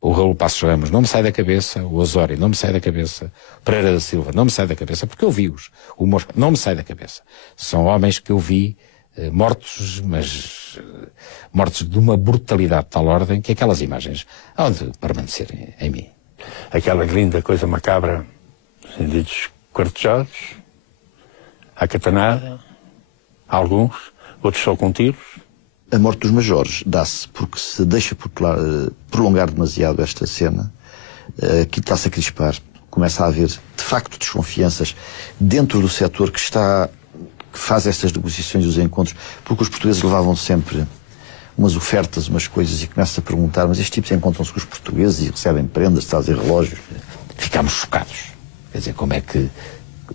O Raul Passos Ramos não me sai da cabeça, o Osório não me sai da cabeça, Pereira da Silva não me sai da cabeça, porque eu vi-os. O Mosca não me sai da cabeça. São homens que eu vi mortos, mas mortos de uma brutalidade de tal ordem que aquelas imagens hão de permanecer em mim. Aquela linda coisa macabra, indivíduos quartejados, à catanada, alguns, outros só com tiros. A morte dos majores dá-se porque se deixa prolongar demasiado esta cena, que está-se a crispar. Começa a haver, de facto, desconfianças dentro do setor que faz estas negociações e os encontros, porque os portugueses levavam sempre umas ofertas, umas coisas, e começa a perguntar, mas estes tipos encontram-se com os portugueses e recebem prendas, trazem relógios. Ficámos chocados. Quer dizer, como é que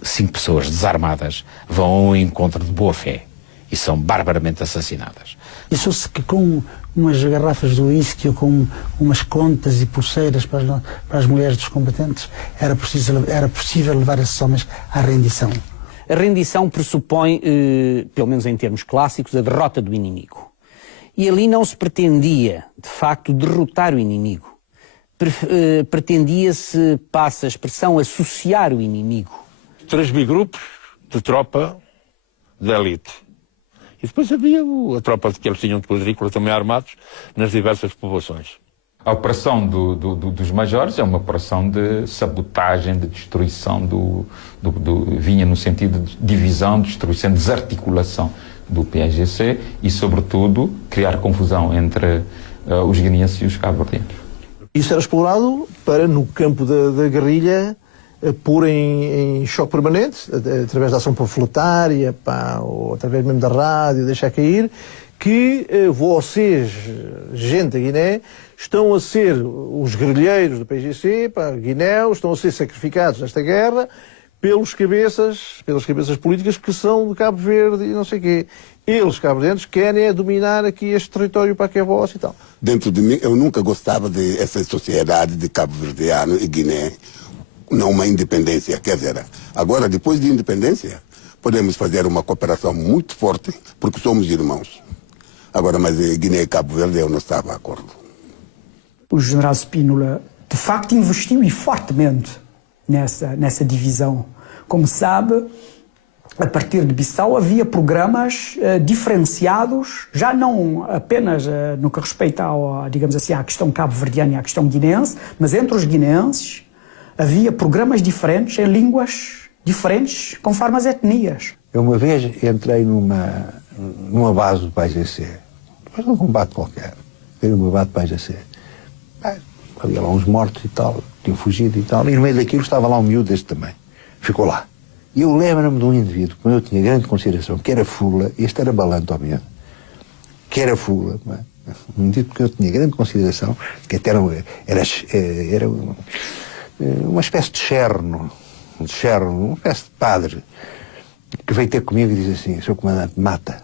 5 pessoas desarmadas vão a um encontro de boa fé e são barbaramente assassinadas? Pensou-se que com umas garrafas de uísque ou com umas contas e pulseiras para as mulheres dos combatentes era possível levar esses homens à rendição. A rendição pressupõe, pelo menos em termos clássicos, a derrota do inimigo. E ali não se pretendia, de facto, derrotar o inimigo. Pretendia-se, passa a expressão, associar o inimigo. 3 bigrupos de tropa de elite. E depois havia a tropa que eles tinham de quadrícula também armados nas diversas povoações. A operação dos majores é uma operação de sabotagem, de destruição vinha no sentido de divisão, destruição, desarticulação do PAIGC e, sobretudo, criar confusão entre os guineenses e os cabo-verdianos. Isso era explorado para, no campo da guerrilha, pôr em choque permanente, através da ação panfletária, ou através mesmo da rádio, deixar cair, que vocês, gente da Guiné, estão a ser os guerrilheiros do PAIGC, guinéus, estão a ser sacrificados nesta guerra pelas cabeças políticas que são de Cabo Verde e não sei o quê. Eles, cabo-verdianos, querem dominar aqui este território para que é vosso e tal. Dentro de mim, eu nunca gostava dessa sociedade de cabo-verdiano e Guiné, não uma independência. Quer dizer, agora, depois de independência, podemos fazer uma cooperação muito forte, porque somos irmãos. Agora, mas Guiné e Cabo Verde eu não estava de acordo. O general Spínola, de facto, investiu e fortemente nessa divisão. Como sabe, a partir de Bissau havia programas diferenciados, já não apenas no que respeita digamos assim, à questão cabo-verdiana e à questão guineense, mas entre os guineenses havia programas diferentes, em línguas diferentes, conforme as etnias. Eu uma vez entrei numa base do PAIGC, depois de um combate qualquer, numa base do PAIGC. Havia lá uns mortos e tal, tinham fugido e tal, e no meio daquilo estava lá um miúdo deste tamanho. Ficou lá. E eu lembro-me de um indivíduo que eu tinha grande consideração, que era Fula, este era Balante ao menos, que era Fula, um indivíduo que eu tinha grande consideração, que até era uma espécie de cherno, uma espécie de padre, que veio ter comigo e diz assim: Sr. Comandante, mata.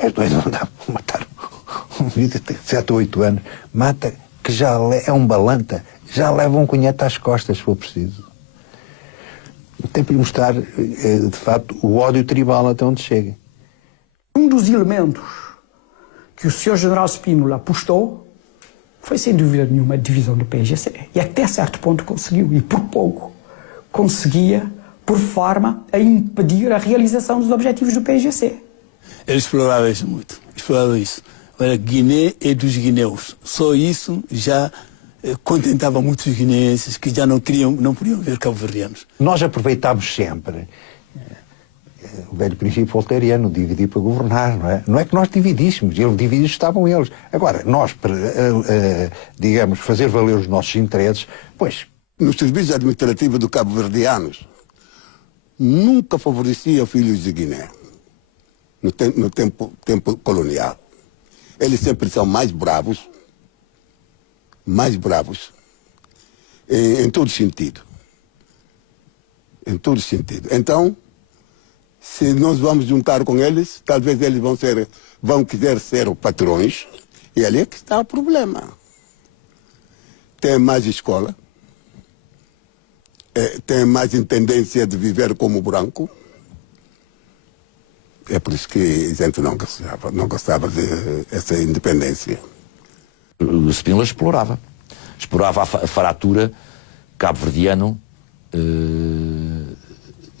As dois não dá para matar um indivíduo de 7 ou 8 anos, mata, que já é um balanta, já leva um cunhete às costas, se for preciso. Tem para lhe mostrar, de facto, o ódio tribal até onde chega. Um dos elementos que o Sr. General Spínola apostou foi, sem dúvida nenhuma, a divisão do PAIGC. E até certo ponto conseguiu, e por pouco, conseguia, por forma a impedir a realização dos objetivos do PAIGC. Ele explorava isso muito, explorava isso. Olha, Guiné e dos guineus. Só isso já contentava muitos guineenses que já não podiam ver cabo-verdianos. Nós aproveitámos sempre o velho princípio voltairiano, dividir para governar, não é? Não é que nós dividíssemos, divididos estavam eles. Agora, nós, para, digamos, fazer valer os nossos interesses, pois... Nos serviços administrativos do cabo-verdianos, nunca favorecia filhos de Guiné, no tempo colonial. Eles sempre são mais bravos, em todo sentido. Em todo sentido. Então, se nós vamos juntar com eles, talvez eles vão querer ser os patrões, e ali é que está o problema. Tem mais escola, tem mais tendência de viver como branco. É por isso que a gente não gostava dessa independência. O Spínola explorava. explorava a fratura cabo-verdiano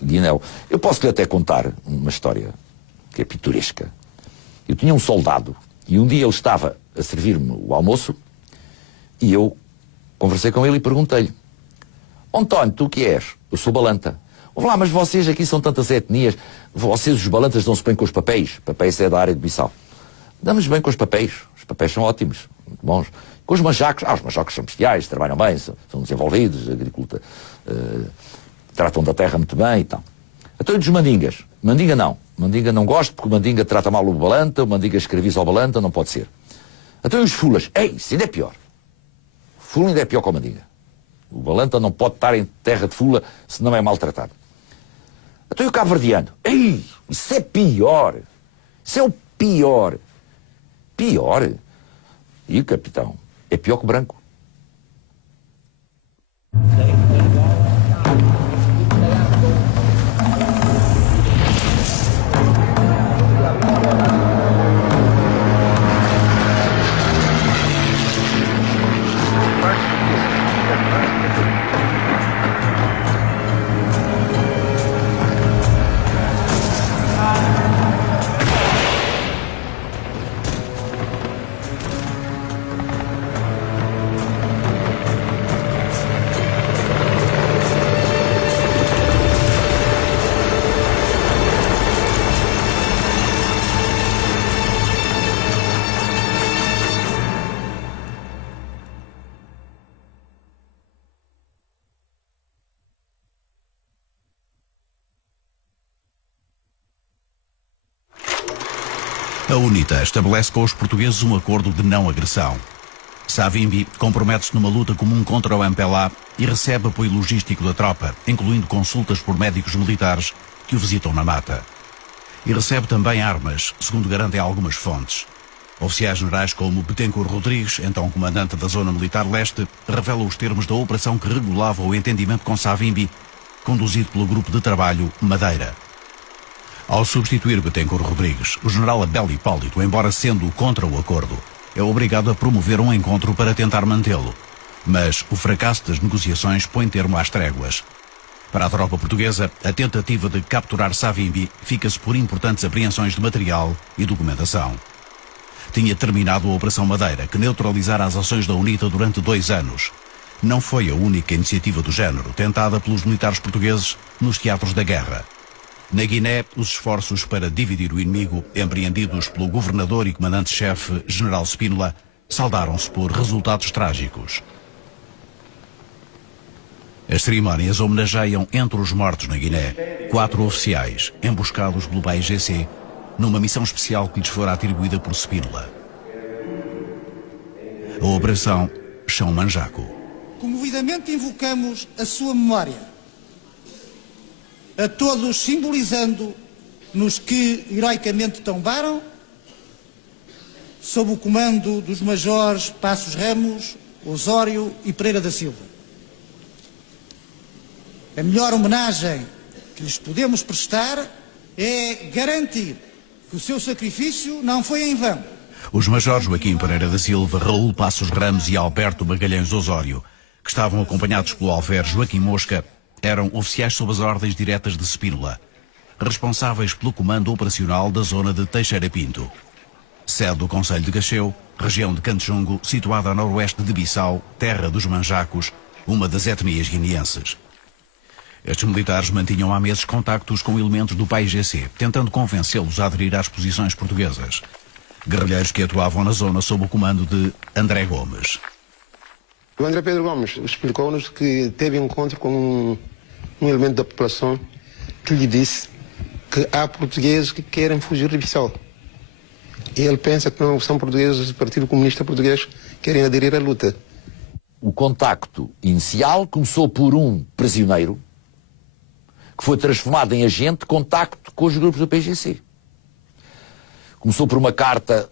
Guinéu. Eu posso-lhe até contar uma história que é pitoresca. Eu tinha um soldado e um dia ele estava a servir-me o almoço e eu conversei com ele e perguntei-lhe: António, tu que és? Eu sou balanta. Vamos lá, mas vocês aqui são tantas etnias, vocês os balantas dão-se bem com os papéis. Papéis é da área de Bissau. Damos bem com os papéis são ótimos, muito bons. Com os manjacos, os manjacos são bestiais, trabalham bem, são desenvolvidos, agricultura, tratam da terra muito bem e tal. Então, e dos mandingas? Mandinga não gosto, porque o mandinga trata mal o balanta, o mandinga escraviza o balanta, não pode ser. Então, e os fulas? Isso ainda é pior. O fula ainda é pior que o mandinga. O balanta não pode estar em terra de fula se não é maltratado. Então, e o cabo-verdiano? Isso é pior. Isso é o pior. Pior? E o capitão? É pior que o branco. A UNITA estabelece com os portugueses um acordo de não agressão. Savimbi compromete-se numa luta comum contra o MPLA e recebe apoio logístico da tropa, incluindo consultas por médicos militares que o visitam na mata. E recebe também armas, segundo garantem algumas fontes. Oficiais generais como Betancourt Rodrigues, então comandante da Zona Militar Leste, revelam os termos da operação que regulava o entendimento com Savimbi, conduzido pelo Grupo de Trabalho Madeira. Ao substituir Betancourt Rodrigues, o general Abel Hipólito, embora sendo contra o acordo, é obrigado a promover um encontro para tentar mantê-lo. Mas o fracasso das negociações põe termo às tréguas. Para a tropa portuguesa, a tentativa de capturar Savimbi fica-se por importantes apreensões de material e documentação. Tinha terminado a Operação Madeira, que neutralizara as ações da UNITA durante 2 anos. Não foi a única iniciativa do género tentada pelos militares portugueses nos teatros da guerra. Na Guiné, os esforços para dividir o inimigo, empreendidos pelo governador e comandante-chefe General Spínola, saldaram-se por resultados trágicos. As cerimónias homenageiam entre os mortos na Guiné 4 oficiais emboscados pelo PAIGC numa missão especial que lhes fora atribuída por Spínola. A Operação Chão Manjaco. Comovidamente invocamos a sua memória, a todos simbolizando nos que heroicamente tombaram, sob o comando dos majores Passos Ramos, Osório e Pereira da Silva. A melhor homenagem que lhes podemos prestar é garantir que o seu sacrifício não foi em vão. Os majores Joaquim Pereira da Silva, Raul Passos Ramos e Alberto Magalhães Osório, que estavam acompanhados pelo alferes Joaquim Mosca, eram oficiais sob as ordens diretas de Spínola, responsáveis pelo comando operacional da zona de Teixeira Pinto, sede do Conselho de Gacheu, região de Cantejungo, situada a noroeste de Bissau, terra dos Manjacos, uma das etnias guineenses. Estes militares mantinham há meses contactos com elementos do PAIGC, tentando convencê-los a aderir às posições portuguesas. Guerrilheiros que atuavam na zona sob o comando de André Gomes. O André Pedro Gomes explicou-nos que teve encontro com um elemento da população que lhe disse que há portugueses que querem fugir de Bissau. E ele pensa que não são portugueses do Partido Comunista Português que querem aderir à luta. O contacto inicial começou por um prisioneiro que foi transformado em agente de contacto com os grupos do PGC. Começou por uma carta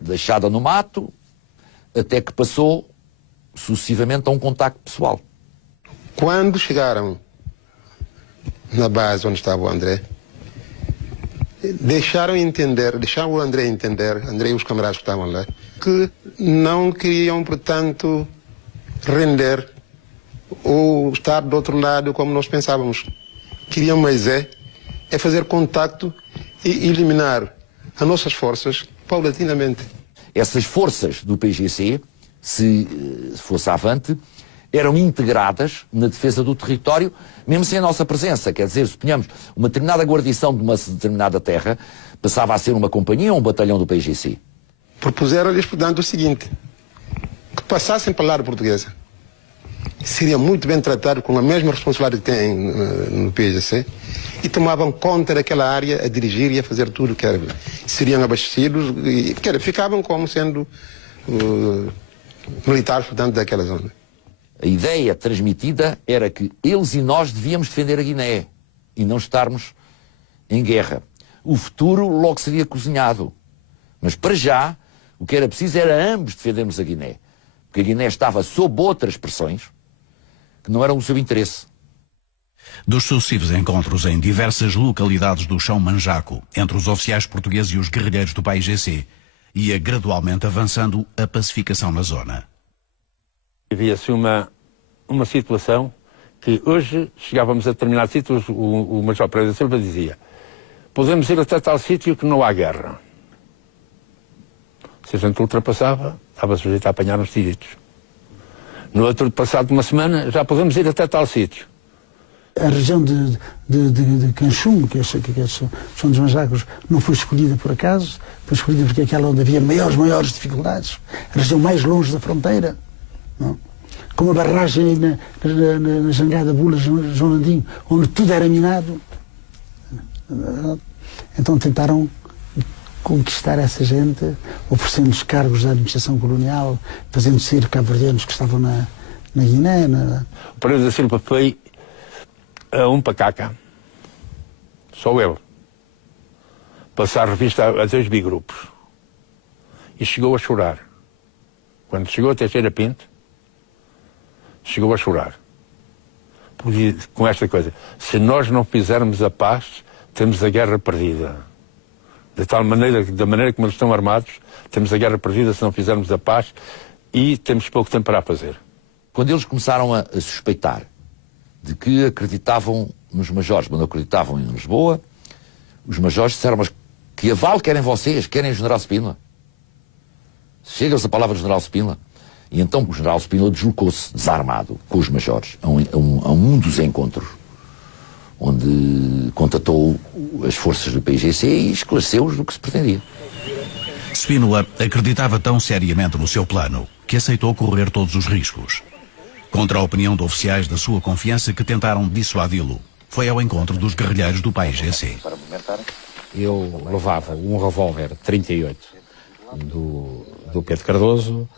deixada no mato, até que passou sucessivamente a um contacto pessoal. Quando chegaram na base onde estava o André, deixaram o André entender, André e os camaradas que estavam lá, que não queriam, portanto, render ou estar do outro lado como nós pensávamos. Queriam mais é fazer contacto e eliminar as nossas forças paulatinamente. Essas forças do PGC, se fosse avante, eram integradas na defesa do território, mesmo sem a nossa presença. Quer dizer, suponhamos, uma determinada guarnição de uma determinada terra passava a ser uma companhia ou um batalhão do PGC. Propuseram-lhes, portanto, o seguinte: que passassem para a área portuguesa. Seriam muito bem tratados com a mesma responsabilidade que têm no PGC e tomavam conta daquela área a dirigir e a fazer tudo o que era. Seriam abastecidos e ficavam como sendo militares, portanto, daquela zona. A ideia transmitida era que eles e nós devíamos defender a Guiné e não estarmos em guerra. O futuro logo seria cozinhado. Mas para já, o que era preciso era ambos defendermos a Guiné. Porque a Guiné estava sob outras pressões que não eram do seu interesse. Dos sucessivos encontros em diversas localidades do chão Manjaco, entre os oficiais portugueses e os guerrilheiros do PAIGC, ia gradualmente avançando a pacificação na zona. Havia-se uma situação que hoje chegávamos a determinados sítios, o Major Pereira da Silva dizia: podemos ir até tal sítio que não há guerra. Se a gente ultrapassava, estava sujeito a apanhar uns tiritos. No outro, passado uma semana, já podemos ir até tal sítio. A região de Canchum, que são dos Manjacos, não foi escolhida por acaso, foi escolhida porque é aquela onde havia maiores dificuldades, a região mais longe da fronteira, não? Como a barragem na Jangada Bula, João Landinho, onde tudo era minado. Então tentaram conquistar essa gente, oferecendo-lhes cargos da administração colonial, fazendo sair cabo-verdianos que estavam na Guiné. O Pereira da Silva foi a um pacaca, só ele, passar revista a 2 bigrupos, e chegou a chorar. Quando chegou a Teixeira Pinto, chegou a chorar. Porque, com esta coisa: se nós não fizermos a paz, temos a guerra perdida. Da maneira como eles estão armados, temos a guerra perdida se não fizermos a paz, e temos pouco tempo para a fazer. Quando eles começaram a suspeitar de que acreditavam nos majores, mas não acreditavam em Lisboa, os majores disseram: mas que aval querem vocês? Querem o General Spínola? Chega-se a palavra do General Spínola. E então o General Spínola deslocou-se desarmado com os majores a um dos encontros, onde contatou as forças do PGC e esclareceu-os do que se pretendia. Spínola acreditava tão seriamente no seu plano que aceitou correr todos os riscos. Contra a opinião de oficiais da sua confiança que tentaram dissuadi-lo, foi ao encontro dos guerrilheiros do PAIGC. Eu levava um revólver 38 do Pedro Cardoso,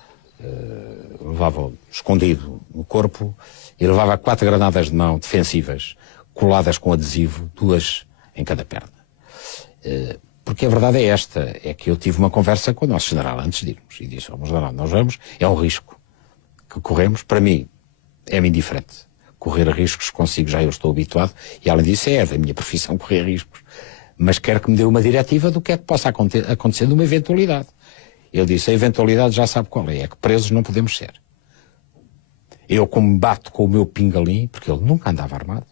levava escondido no corpo, e levava 4 granadas de mão defensivas coladas com adesivo, 2 em cada perna. Porque a verdade é esta, é que eu tive uma conversa com o nosso general antes de irmos, e disse: oh, general, nós vamos, é um risco que corremos, para mim é-me indiferente. Correr riscos consigo, já eu estou habituado, e além disso é da minha profissão correr riscos, mas quero que me dê uma diretiva do que é que possa acontecer numa eventualidade. Ele disse: a eventualidade já sabe qual é que presos não podemos ser. Eu, como bato com o meu pingalim, porque ele nunca andava armado,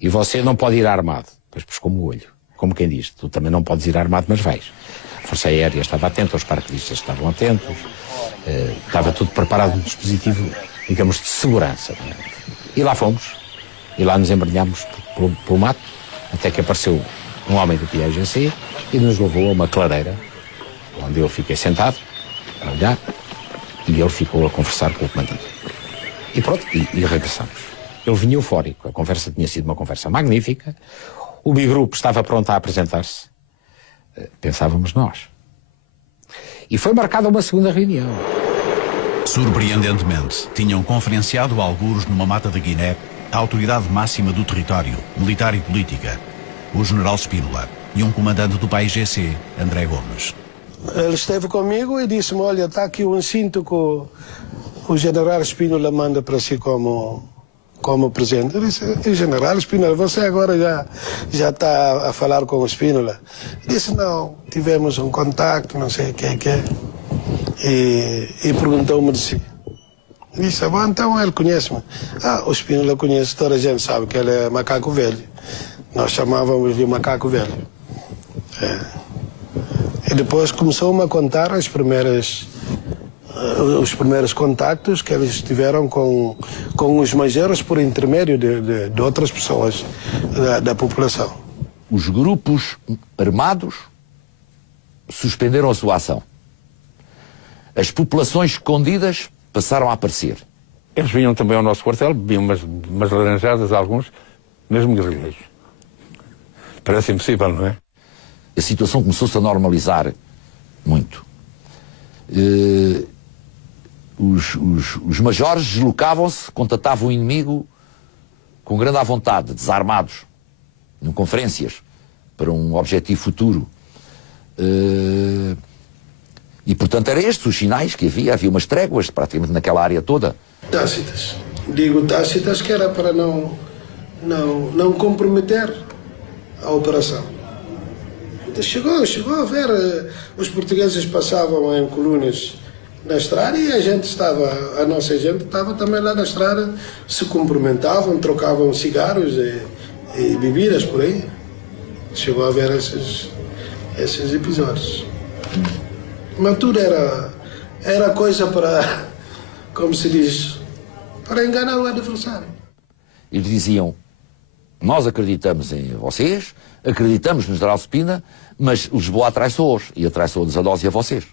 e você não pode ir armado, pois pescou-me o olho. Como quem diz: tu também não podes ir armado, mas vais. A Força Aérea estava atenta, os paraquedistas estavam atentos, estava tudo preparado, um dispositivo, digamos, de segurança. E lá fomos, e lá nos embrenhámos pelo mato, até que apareceu um homem do PAIGC e nos levou a uma clareira, onde eu fiquei sentado, a olhar, e ele ficou a conversar com o comandante. E pronto, e regressamos. Ele vinha eufórico, a conversa tinha sido uma conversa magnífica, o bigrupo estava pronto a apresentar-se, pensávamos nós. E foi marcada uma segunda reunião. Surpreendentemente, tinham conferenciado algures numa mata da Guiné a autoridade máxima do território, militar e política, o General Spínola, e um comandante do PAIGC, André Gomes. Ele esteve comigo e disse-me: olha, está aqui um cinto que o General Spínola manda para si como presente. Eu disse: General Spínola, você agora já está a falar com o Spínola? Disse: não, tivemos um contacto, não sei o que é. E perguntou-me de si. Disse, bom, então ele conhece-me. O Spínola conhece, toda a gente sabe que ele é macaco velho. Nós chamávamos de macaco velho. E depois começou-me a contar os primeiros contactos que eles tiveram com os majores por intermédio de outras pessoas da população. Os grupos armados suspenderam a sua ação. As populações escondidas passaram a aparecer. Eles vinham também ao nosso quartel, bebiam umas laranjadas, alguns, mesmo guerrilheiros. Parece impossível, não é? A situação começou-se a normalizar muito. Os majores deslocavam-se, contatavam o inimigo com grande à vontade, desarmados, em conferências, para um objetivo futuro. E, portanto, eram estes os sinais que havia umas tréguas praticamente naquela área toda. Tácitas. Digo tácitas que era para não comprometer a operação. Chegou a ver, os portugueses passavam em colunas na estrada e a nossa gente estava também lá na estrada, se cumprimentavam, trocavam cigarros e bebidas por aí. Chegou a ver esses episódios. Mas tudo era coisa para, como se diz, para enganar o adversário. Eles diziam, nós acreditamos em vocês, acreditamos no General Spínola, mas Lisboa atraiçoou-os e atraiçoou-nos a nós e a vocês.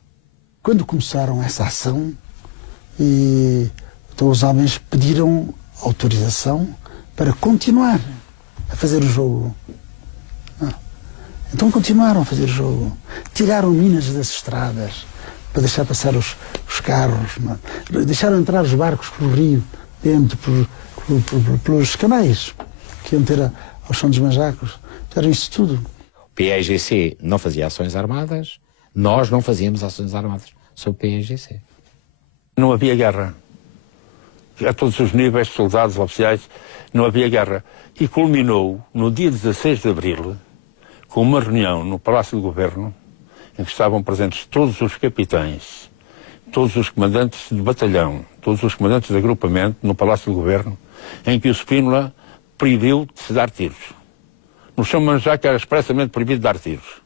Quando começaram essa ação, então os homens pediram autorização para continuar a fazer o jogo. Então continuaram a fazer o jogo. Tiraram minas das estradas para deixar passar os carros. Deixaram entrar os barcos pelo rio, dentro, pelos canais que iam ter aos São dos Manjacos. Fizeram isso tudo. O PAIGC não fazia ações armadas, nós não fazíamos ações armadas sob o PAIGC. Não havia guerra. A todos os níveis, soldados, oficiais, não havia guerra. E culminou no dia 16 de abril, com uma reunião no Palácio do Governo, em que estavam presentes todos os capitães, todos os comandantes de batalhão, todos os comandantes de agrupamento no Palácio do Governo, em que o Spínola proibiu de se dar tiros. No São Manjaco era expressamente proibido de dar tiros.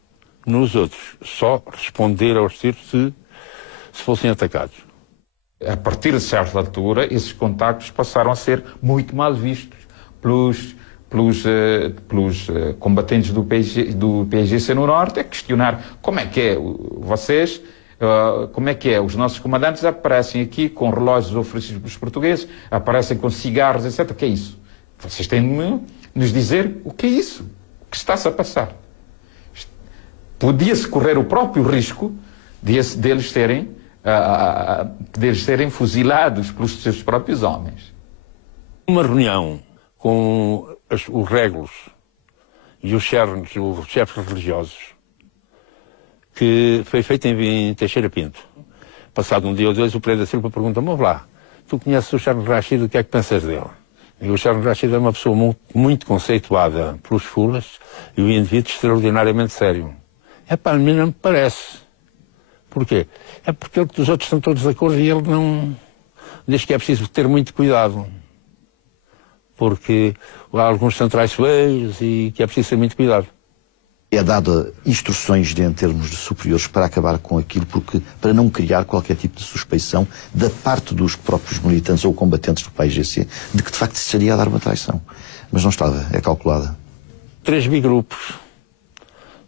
Nos outros, só responder aos tiros se fossem atacados. A partir de certa altura, esses contactos passaram a ser muito mal vistos pelos combatentes do PAIGC no Norte, a questionar como é que é vocês, como é que é, os nossos comandantes aparecem aqui com relógios oferecidos pelos portugueses, aparecem com cigarros, etc. O que é isso? Vocês têm de nos dizer o que é isso, o que está-se a passar. Podia-se correr o próprio risco deles serem fuzilados pelos seus próprios homens. Uma reunião com os régulos e os cernes, os chefes religiosos, que foi feita em Teixeira Pinto. Passado um dia ou dois, o Pereira da Silva pergunta-me, lá, tu conheces o Charles Rachid, o que é que pensas dele? E o Charles Rachid é uma pessoa muito conceituada pelos fulas e um indivíduo extraordinariamente sério. A mim não me parece. Porquê? É porque os outros estão todos de acordo e ele não... Diz que é preciso ter muito cuidado. Porque há alguns centrais feios e que é preciso ter muito cuidado. É dada instruções em termos de superiores para acabar com aquilo, para não criar qualquer tipo de suspeição da parte dos próprios militantes ou combatentes do PAIGC de que de facto se estaria a dar uma traição. Mas não estava, é calculada. 3 bigrupos.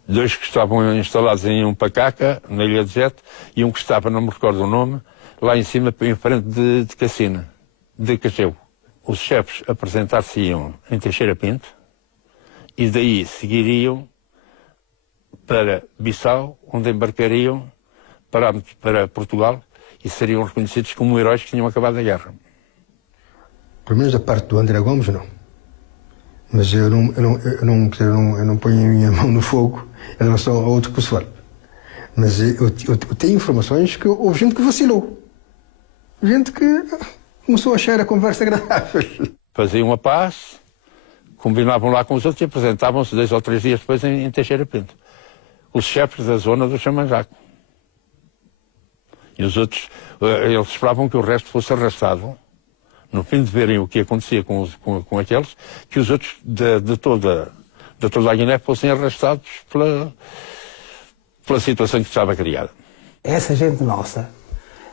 2 que estavam instalados em um pacaca, na Ilha de Jete, e um que estava, não me recordo o nome, lá em cima, em frente de Cacina, de Cacheu. Os chefes apresentar-se-iam em Teixeira Pinto e daí seguiriam para Bissau, onde embarcariam para Portugal e seriam reconhecidos como heróis que tinham acabado a guerra. Pelo menos a parte do André Gomes, não. Mas eu não ponho a minha mão no fogo em relação ao outro pessoal. Mas eu tenho informações que houve gente que vacilou. Gente que começou a achar a conversa agradável. Faziam a paz, combinavam lá com os outros e apresentavam-se 2 ou 3 dias depois em Teixeira Pinto. Os chefes da zona do São Manjaco. E os outros, eles esperavam que o resto fosse arrastado. No fim de verem o que acontecia com aqueles, que os outros de toda a Guiné fossem arrastados pela situação que estava criada. Essa gente nossa,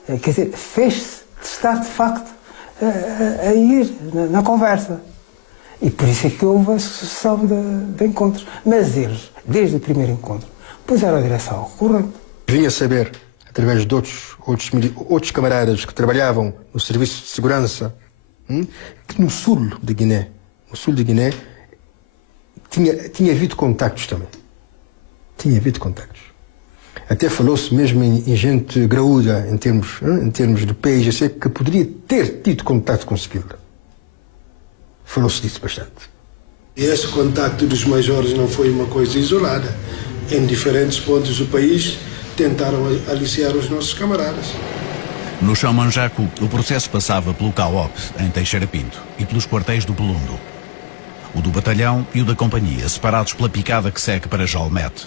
quer dizer, fez-se de estar de facto a ir na conversa. E por isso é que houve a sucessão de encontros. Mas eles, desde o primeiro encontro, puseram a direção ao corrente. Vinha saber, através de outros camaradas que trabalhavam no serviço de segurança, que no sul de Guiné, tinha havido contactos também. Tinha havido contactos. Até falou-se mesmo em gente graúda, em termos de PIGC, que poderia ter tido contacto com Spínola. Falou-se disso bastante. E esse contacto dos majores não foi uma coisa isolada. Em diferentes pontos do país, tentaram aliciar os nossos camaradas. No chão Manjaco, o processo passava pelo CAOP, em Teixeira Pinto, e pelos quartéis do Pelundo. O do batalhão e o da companhia, separados pela picada que segue para Jolmete.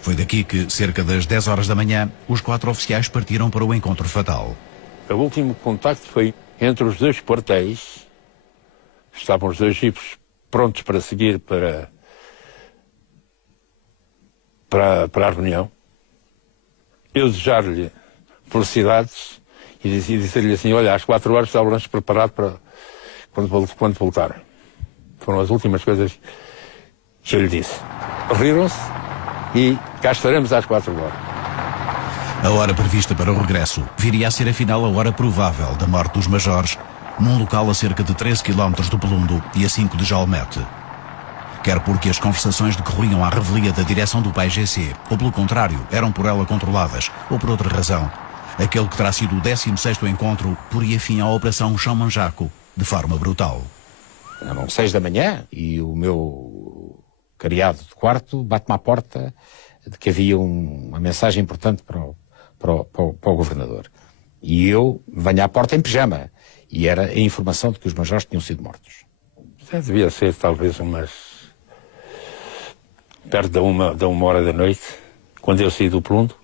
Foi daqui que, cerca das 10 horas da manhã, os 4 oficiais partiram para o encontro fatal. O último contacto foi entre os 2 quartéis. Estavam os 2 jipes prontos para seguir para a reunião. Eu desejar-lhe felicidades e dizer-lhe assim, olha, às 4 horas está o lanche preparado para quando voltar. Foram as últimas coisas que eu lhe disse. Riram-se e cá estaremos às 4 horas. A hora prevista para o regresso viria a ser afinal a hora provável da morte dos majores, num local a cerca de 13 km do Pelundo e a 5 de Jolmete. Quer porque as conversações decorriam à revelia da direção do PAIGC, ou pelo contrário, eram por ela controladas, ou por outra razão, aquele que terá sido o 16º encontro poria fim à Operação Chão Manjaco, de forma brutal. Eram 6 da manhã e o meu criado de quarto bate-me à porta de que havia uma mensagem importante para o governador. E eu venho à porta em pijama. E era a informação de que os majores tinham sido mortos. Já devia ser talvez perto da uma hora da noite, quando eu saí do Pelundo.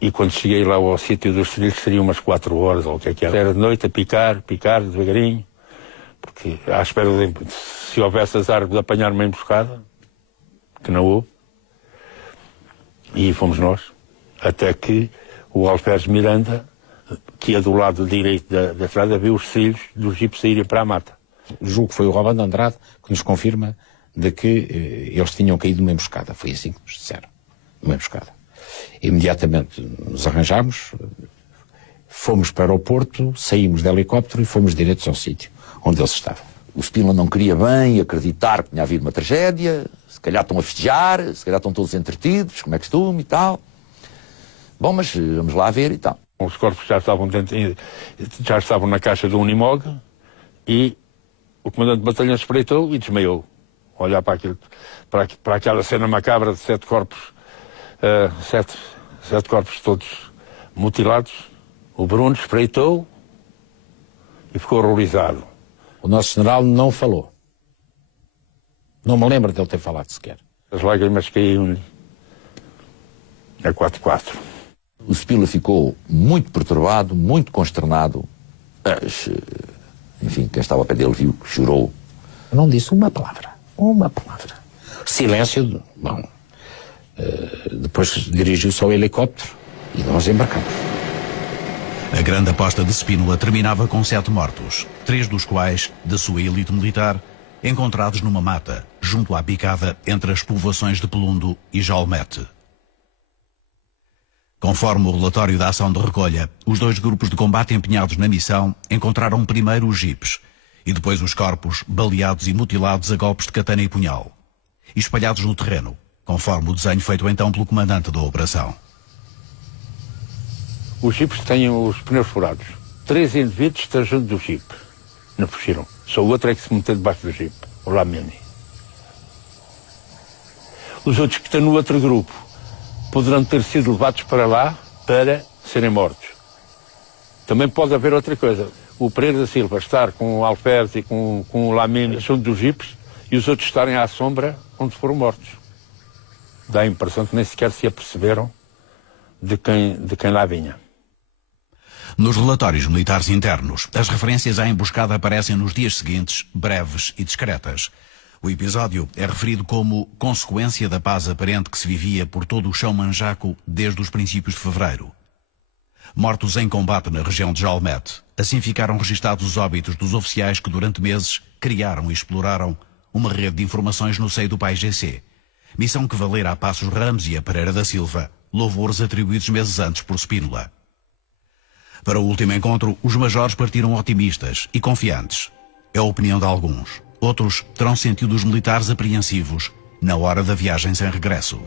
E quando cheguei lá ao sítio dos trilhos seriam umas 4 horas, ou o que é que era. Era de noite a picar devagarinho, porque à espera se houvesse azar de apanhar uma emboscada, que não houve. E fomos nós, até que o Alferes Miranda, que ia do lado direito da estrada, viu os trilhos dos jipes saírem para a mata. Julgo que foi o Robando Andrade que nos confirma de que eles tinham caído numa emboscada. Foi assim que nos disseram, numa emboscada. Imediatamente nos arranjámos, fomos para o porto, saímos de helicóptero e fomos diretos ao sítio onde eles estavam. O Spínola não queria bem acreditar que tinha havido uma tragédia, se calhar estão a festejar, se calhar estão todos entretidos, como é costume e tal. Bom, mas vamos lá ver e tal. Os corpos já estavam na caixa do Unimog e o comandante do batalhão espreitou e desmaiou. Olhar para aquela cena macabra de 7 corpos, 7 corpos todos mutilados. O Bruno espreitou e ficou horrorizado. O nosso general não falou. Não me lembro dele ter falado sequer. As lágrimas caíam-lhe a 4-4. O Spínola ficou muito perturbado, muito consternado. Enfim, quem estava ao pé dele viu, chorou. Não disse uma palavra. Uma palavra. Silêncio. Bom. Depois dirigiu-se ao helicóptero e nós embarcamos. A grande aposta de Spínola terminava com 7 mortos, 3 dos quais, da sua elite militar, encontrados numa mata, junto à picada entre as povoações de Pelundo e Jolmete. Conforme o relatório da ação de recolha, os 2 grupos de combate empenhados na missão encontraram primeiro os jipes e depois os corpos baleados e mutilados a golpes de katana e punhal, e espalhados no terreno, conforme o desenho feito então pelo comandante da operação. Os jipes têm os pneus furados. 3 indivíduos estão junto do jipe. Não fugiram. Só o outro é que se meteu debaixo do jipe, o Lameni. Os outros que estão no outro grupo poderão ter sido levados para lá para serem mortos. Também pode haver outra coisa. O Pereira da Silva estar com o Alferes e com o Lameni junto dos jipes e os outros estarem à sombra onde foram mortos. Dá a impressão que nem sequer se aperceberam de quem lá vinha. Nos relatórios militares internos, as referências à emboscada aparecem nos dias seguintes, breves e discretas. O episódio é referido como consequência da paz aparente que se vivia por todo o chão manjaco desde os princípios de fevereiro. Mortos em combate na região de Jalmete, assim ficaram registados os óbitos dos oficiais que durante meses criaram e exploraram uma rede de informações no seio do PAIGC, missão que valera a Passos Ramos e a Pereira da Silva louvores atribuídos meses antes por Spínola. Para o último encontro, os majores partiram otimistas e confiantes. É a opinião de alguns. Outros terão sentido os militares apreensivos na hora da viagem sem regresso.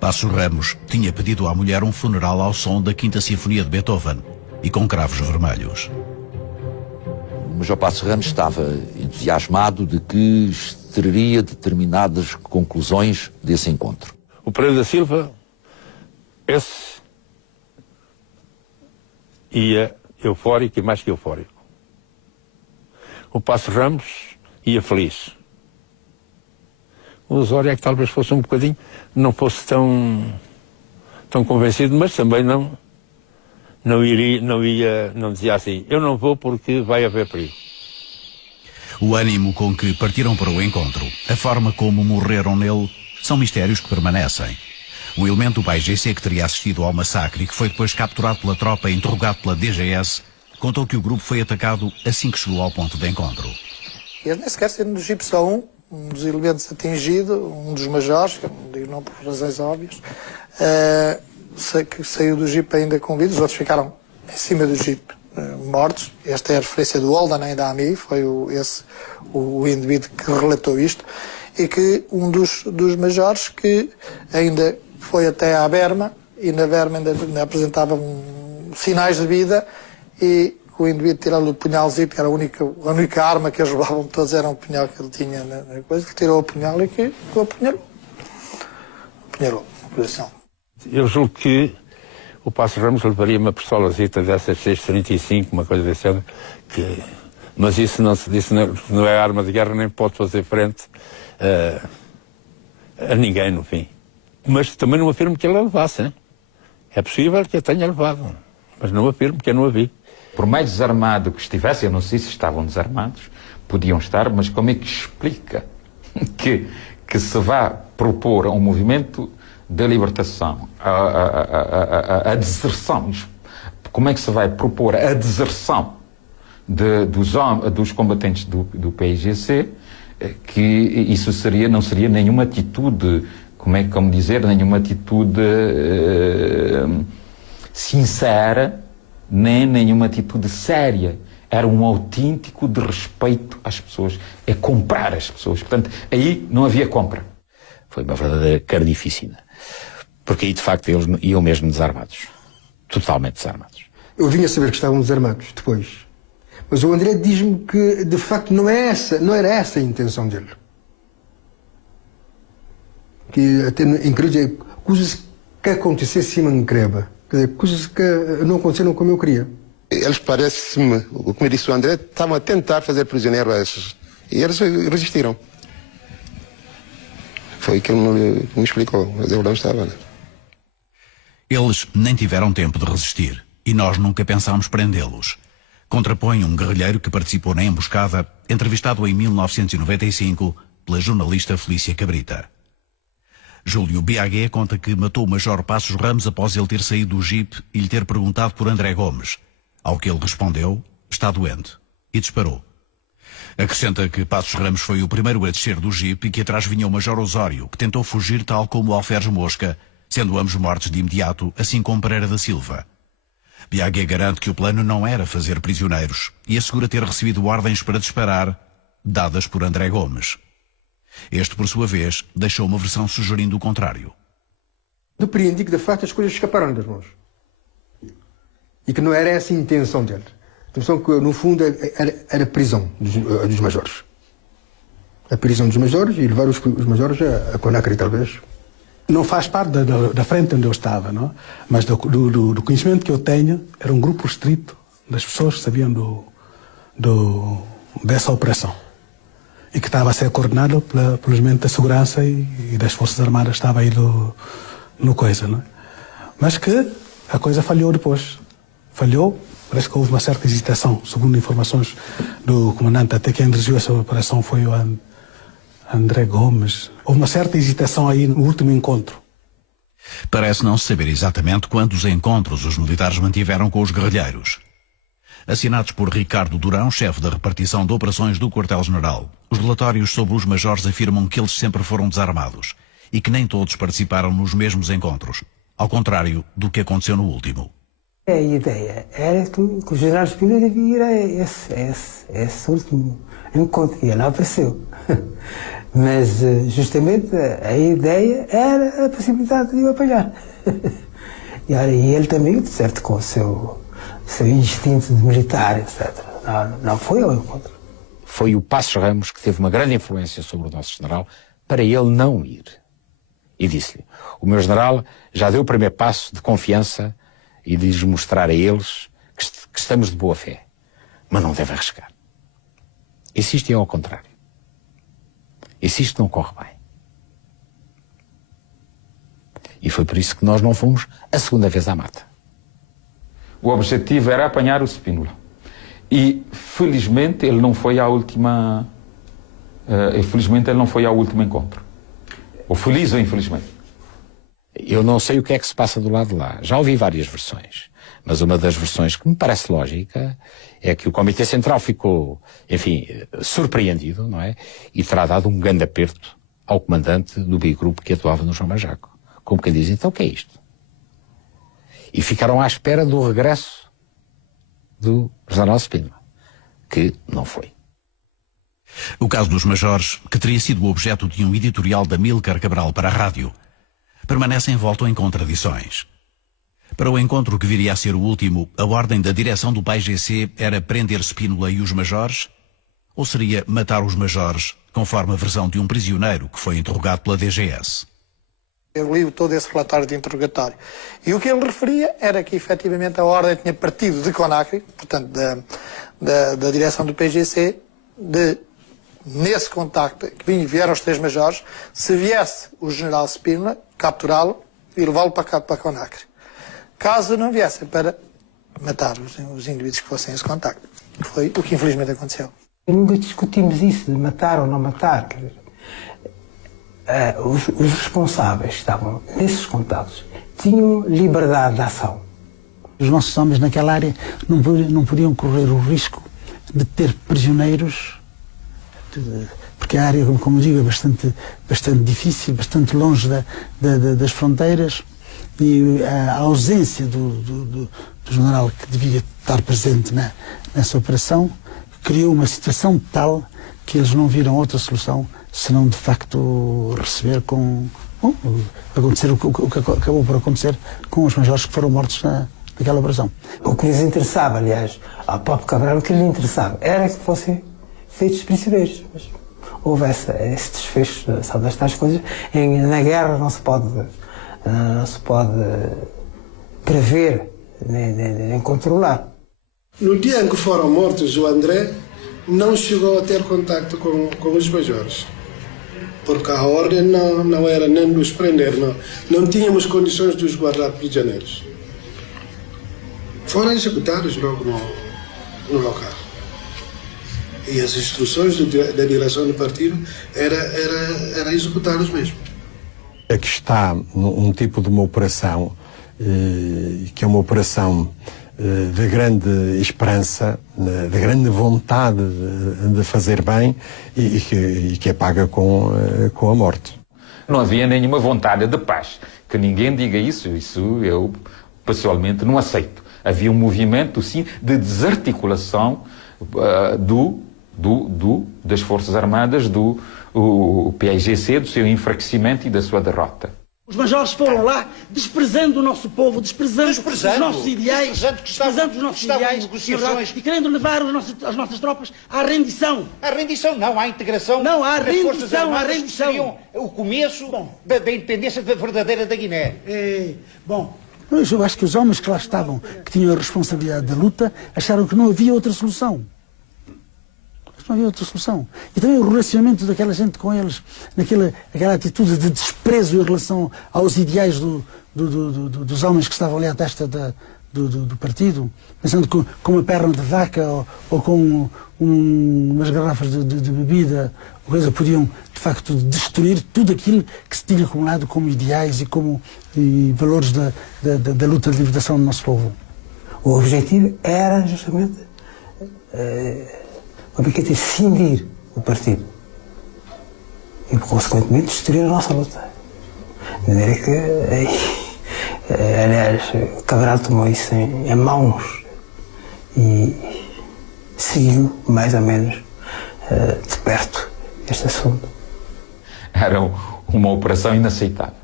Passos Ramos tinha pedido à mulher um funeral ao som da Quinta Sinfonia de Beethoven e com cravos vermelhos. O Major Passos Ramos estava entusiasmado de que extraria determinadas conclusões desse encontro. O Pereira da Silva, esse ia eufórico e mais que eufórico. O Passos Ramos ia feliz. O Osório é que talvez fosse um bocadinho, não fosse tão convencido, mas também não dizia assim, eu não vou porque vai haver perigo. O ânimo com que partiram para o encontro, a forma como morreram nele, são mistérios que permanecem. O elemento do PAIGC que teria assistido ao massacre e que foi depois capturado pela tropa e interrogado pela DGS, contou que o grupo foi atacado assim que chegou ao ponto de encontro. Eles nem sequer sendo no Jeep só um dos elementos atingido, um dos majores, que eu não digo não por razões óbvias, que saiu do Jeep ainda com vida, os outros ficaram em cima do Jeep mortos. Esta é a referência do Holden, ainda a mim, foi o indivíduo que relatou isto, e que um dos majores que ainda foi até à berma, e na berma ainda apresentava sinais de vida, e o indivíduo tirou-lhe o punhalzinho, que era a única arma que eles levavam todos, era um punhal que ele tinha na coisa, ele tirou o punhal e que o apunhalou. Apunhalou, na posição. Eu julgo que o Passos Ramos levaria uma pistolazita dessas 6,35, uma coisa desse ano, mas isso não é arma de guerra, nem pode fazer frente a ninguém, no fim. Mas também não afirmo que ele a levasse, hein? É possível que a tenha levado, mas não afirmo que eu não a vi. Por mais desarmado que estivesse, eu não sei se estavam desarmados, podiam estar, mas como é que explica que se vá propor um movimento da libertação, a deserção? Como é que se vai propor a deserção dos combatentes do PAIGC, que isso não seria nenhuma atitude, nenhuma atitude sincera, nem nenhuma atitude séria. Era um autêntico de respeito às pessoas. É comprar as pessoas. Portanto, aí não havia compra. Foi uma verdadeira carnificina. Porque aí, de facto, eles iam mesmo desarmados. Totalmente desarmados. Eu vim a saber que estavam desarmados depois. Mas o André diz-me que, de facto, não era essa a intenção dele. Que até em Cruz, coisas que acontecessem em Creba. Coisas que não aconteceram como eu queria. Eles parece-me, como disse o André, estavam a tentar fazer prisioneiro esses. E eles resistiram. Foi o que ele me explicou, mas eu não estava. Né? Eles nem tiveram tempo de resistir e nós nunca pensámos prendê-los. Contrapõe um guerrilheiro que participou na emboscada, entrevistado em 1995 pela jornalista Felícia Cabrita. Júlio Biagué conta que matou o Major Passos Ramos após ele ter saído do Jeep e lhe ter perguntado por André Gomes, ao que ele respondeu, está doente, e disparou. Acrescenta que Passos Ramos foi o primeiro a descer do Jeep e que atrás vinha o Major Osório, que tentou fugir tal como o Alferes Mosca, sendo ambos mortos de imediato, assim como Pereira da Silva. Biagué garante que o plano não era fazer prisioneiros e assegura ter recebido ordens para disparar, dadas por André Gomes. Este, por sua vez, deixou uma versão sugerindo o contrário. Depreendi que, de facto, as coisas escaparam das mãos. E que não era essa a intenção dele. A intenção que, no fundo, era a prisão dos majores. A prisão dos majores e levar os majores a Conacre, talvez. Não faz parte da frente onde eu estava, não? Mas do conhecimento que eu tenho, era um grupo restrito das pessoas que sabiam dessa operação. E que estava a ser coordenado pelos elementos da segurança e das Forças Armadas, estava aí no coisa, não é? Mas que a coisa falhou depois. Falhou, parece que houve uma certa hesitação, segundo informações do comandante, até quem dirigiu essa operação foi o André Gomes. Houve uma certa hesitação aí no último encontro. Parece não se saber exatamente quantos encontros os militares mantiveram com os guerrilheiros. Assinados por Ricardo Durão, chefe da repartição de operações do Quartel-General, os relatórios sobre os majores afirmam que eles sempre foram desarmados e que nem todos participaram nos mesmos encontros, ao contrário do que aconteceu no último. A ideia era que o general Espínola devia ir a esse último encontro, e ele não apareceu. Mas, justamente, a ideia era a possibilidade de o apanhar. E ele também, de certo, com o seu instinto de militar, etc. Não foi ao encontro. Foi o Passos Ramos que teve uma grande influência sobre o nosso general para ele não ir. E disse-lhe, o meu general já deu o primeiro passo de confiança e de lhes mostrar a eles que estamos de boa fé, mas não deve arriscar. E se isto é ao contrário? E se isto não corre bem? E foi por isso que nós não fomos a segunda vez à mata. O objetivo era apanhar o Spínola. E, felizmente, ele não foi à última... infelizmente, ele não foi ao último encontro. Ou feliz ou infelizmente. Eu não sei o que é que se passa do lado de lá. Já ouvi várias versões. Mas uma das versões que me parece lógica é que o Comitê Central ficou, enfim, surpreendido, não é? E terá dado um grande aperto ao comandante do bigrupo que atuava no João Majaco. Como quem diz, então o que é isto? E ficaram à espera do regresso do general Spínola, que não foi. O caso dos majores, que teria sido o objeto de um editorial da Amílcar Cabral para a rádio, permanece envolto em contradições. Para o encontro que viria a ser o último, a ordem da direção do PAIGC era prender Spínola e os majores? Ou seria matar os majores, conforme a versão de um prisioneiro que foi interrogado pela DGS? Eu li todo esse relatório de interrogatório. E o que ele referia era que, efetivamente, a ordem tinha partido de Conakry, portanto, da direção do PGC, nesse contacto que vieram os 3 majores, se viesse o general Spínola, capturá-lo e levá-lo para Conakry. Caso não viessem, para matar os indivíduos que fossem esse contacto. Foi o que infelizmente aconteceu. Nunca discutimos isso, de matar ou não matar. Os responsáveis que estavam nesses contactos tinham liberdade de ação. Os nossos homens naquela área não podiam correr o risco de ter prisioneiros, porque a área, como digo, é bastante difícil, bastante longe das fronteiras, e a ausência do general que devia estar presente nessa operação criou uma situação tal que eles não viram outra solução senão de facto receber acontecer o que acabou por acontecer com os majores que foram mortos naquela operação. O que lhes interessava, aliás, ao próprio Cabral, o que lhe interessava era que fossem feitos prisioneiros. Mas houve esse desfecho, sabe, destas coisas. Na guerra não se pode prever nem controlar. No dia em que foram mortos, o André não chegou a ter contacto com os majores, porque a ordem não era nem de os prender, não tínhamos condições de os guardar prisioneiros. Foram executados logo no local. E as instruções da direção do partido era executá-los mesmo. Aqui está um tipo de uma operação que é uma operação de grande esperança, de grande vontade de fazer bem e que é paga com a morte. Não havia nenhuma vontade de paz. Que ninguém diga isso eu pessoalmente não aceito. Havia um movimento, sim, de desarticulação das Forças Armadas, do PAIGC, do seu enfraquecimento e da sua derrota. Os majores foram lá desprezando o nosso povo, desprezando os nossos ideais, desprezando os nossos ideais e querendo levar as nossas tropas à rendição. À rendição não, à integração. Não, à das Forças rendição, à Armadas, rendição. Que seriam o começo da independência verdadeira da Guiné. Eu acho que os homens que lá estavam, que tinham a responsabilidade da luta, acharam que não havia outra solução. Porque não havia outra solução. E também o relacionamento daquela gente com eles, aquela atitude de desprezo em relação aos ideais dos homens que estavam ali à testa do partido, pensando que com uma perna de vaca ou com umas garrafas de bebida, podiam de facto destruir tudo aquilo que se tinha acumulado como ideais e valores da luta de libertação do nosso povo. O objetivo era justamente cindir o partido e, consequentemente, destruir a nossa luta. De maneira que, aliás, Cabral tomou isso em mãos e seguiu, mais ou menos, de perto este assunto. Era uma operação inaceitável.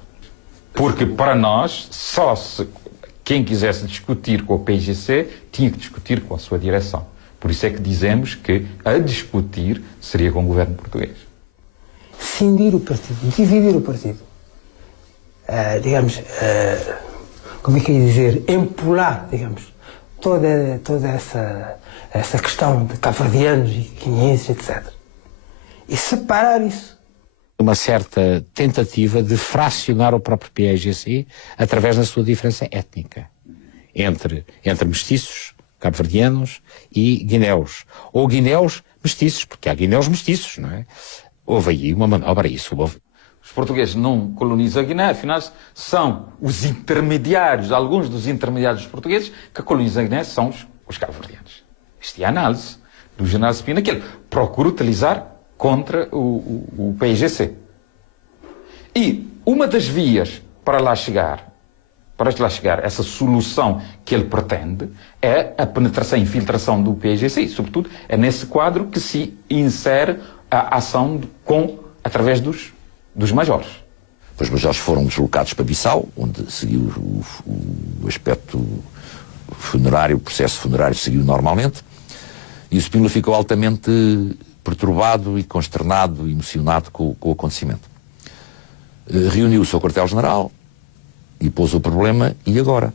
Porque, para nós, só se quem quisesse discutir com o PIGC tinha que discutir com a sua direção. Por isso é que dizemos que a discutir seria com o governo português. Cindir o partido, dividir o partido. Como é que ia dizer? Empolar, digamos, toda essa questão de cabo-verdianos e guineenses, etc. E separar isso. Uma certa tentativa de fracionar o próprio PAIGC através da sua diferença étnica entre mestiços, cabo-verdianos e guineus. Ou guineus mestiços, porque há guineus mestiços, não é? Houve aí uma manobra, isso houve. Os portugueses não colonizam a Guiné, afinal são os intermediários, alguns dos intermediários portugueses que colonizam a Guiné são os cabo-verdianos. Isto é a análise do general Spina, que ele procura utilizar contra o PIGC. E uma das vias para lá chegar, essa solução que ele pretende, é a penetração e infiltração do PIGC. E, sobretudo, é nesse quadro que se insere a ação através dos majores. Os majores foram deslocados para Bissau, onde seguiu o aspecto funerário, o processo funerário seguiu normalmente, e o Spínola ficou altamente perturbado e consternado e emocionado com o acontecimento. Reuniu-se ao quartel-general e pôs o problema, e agora?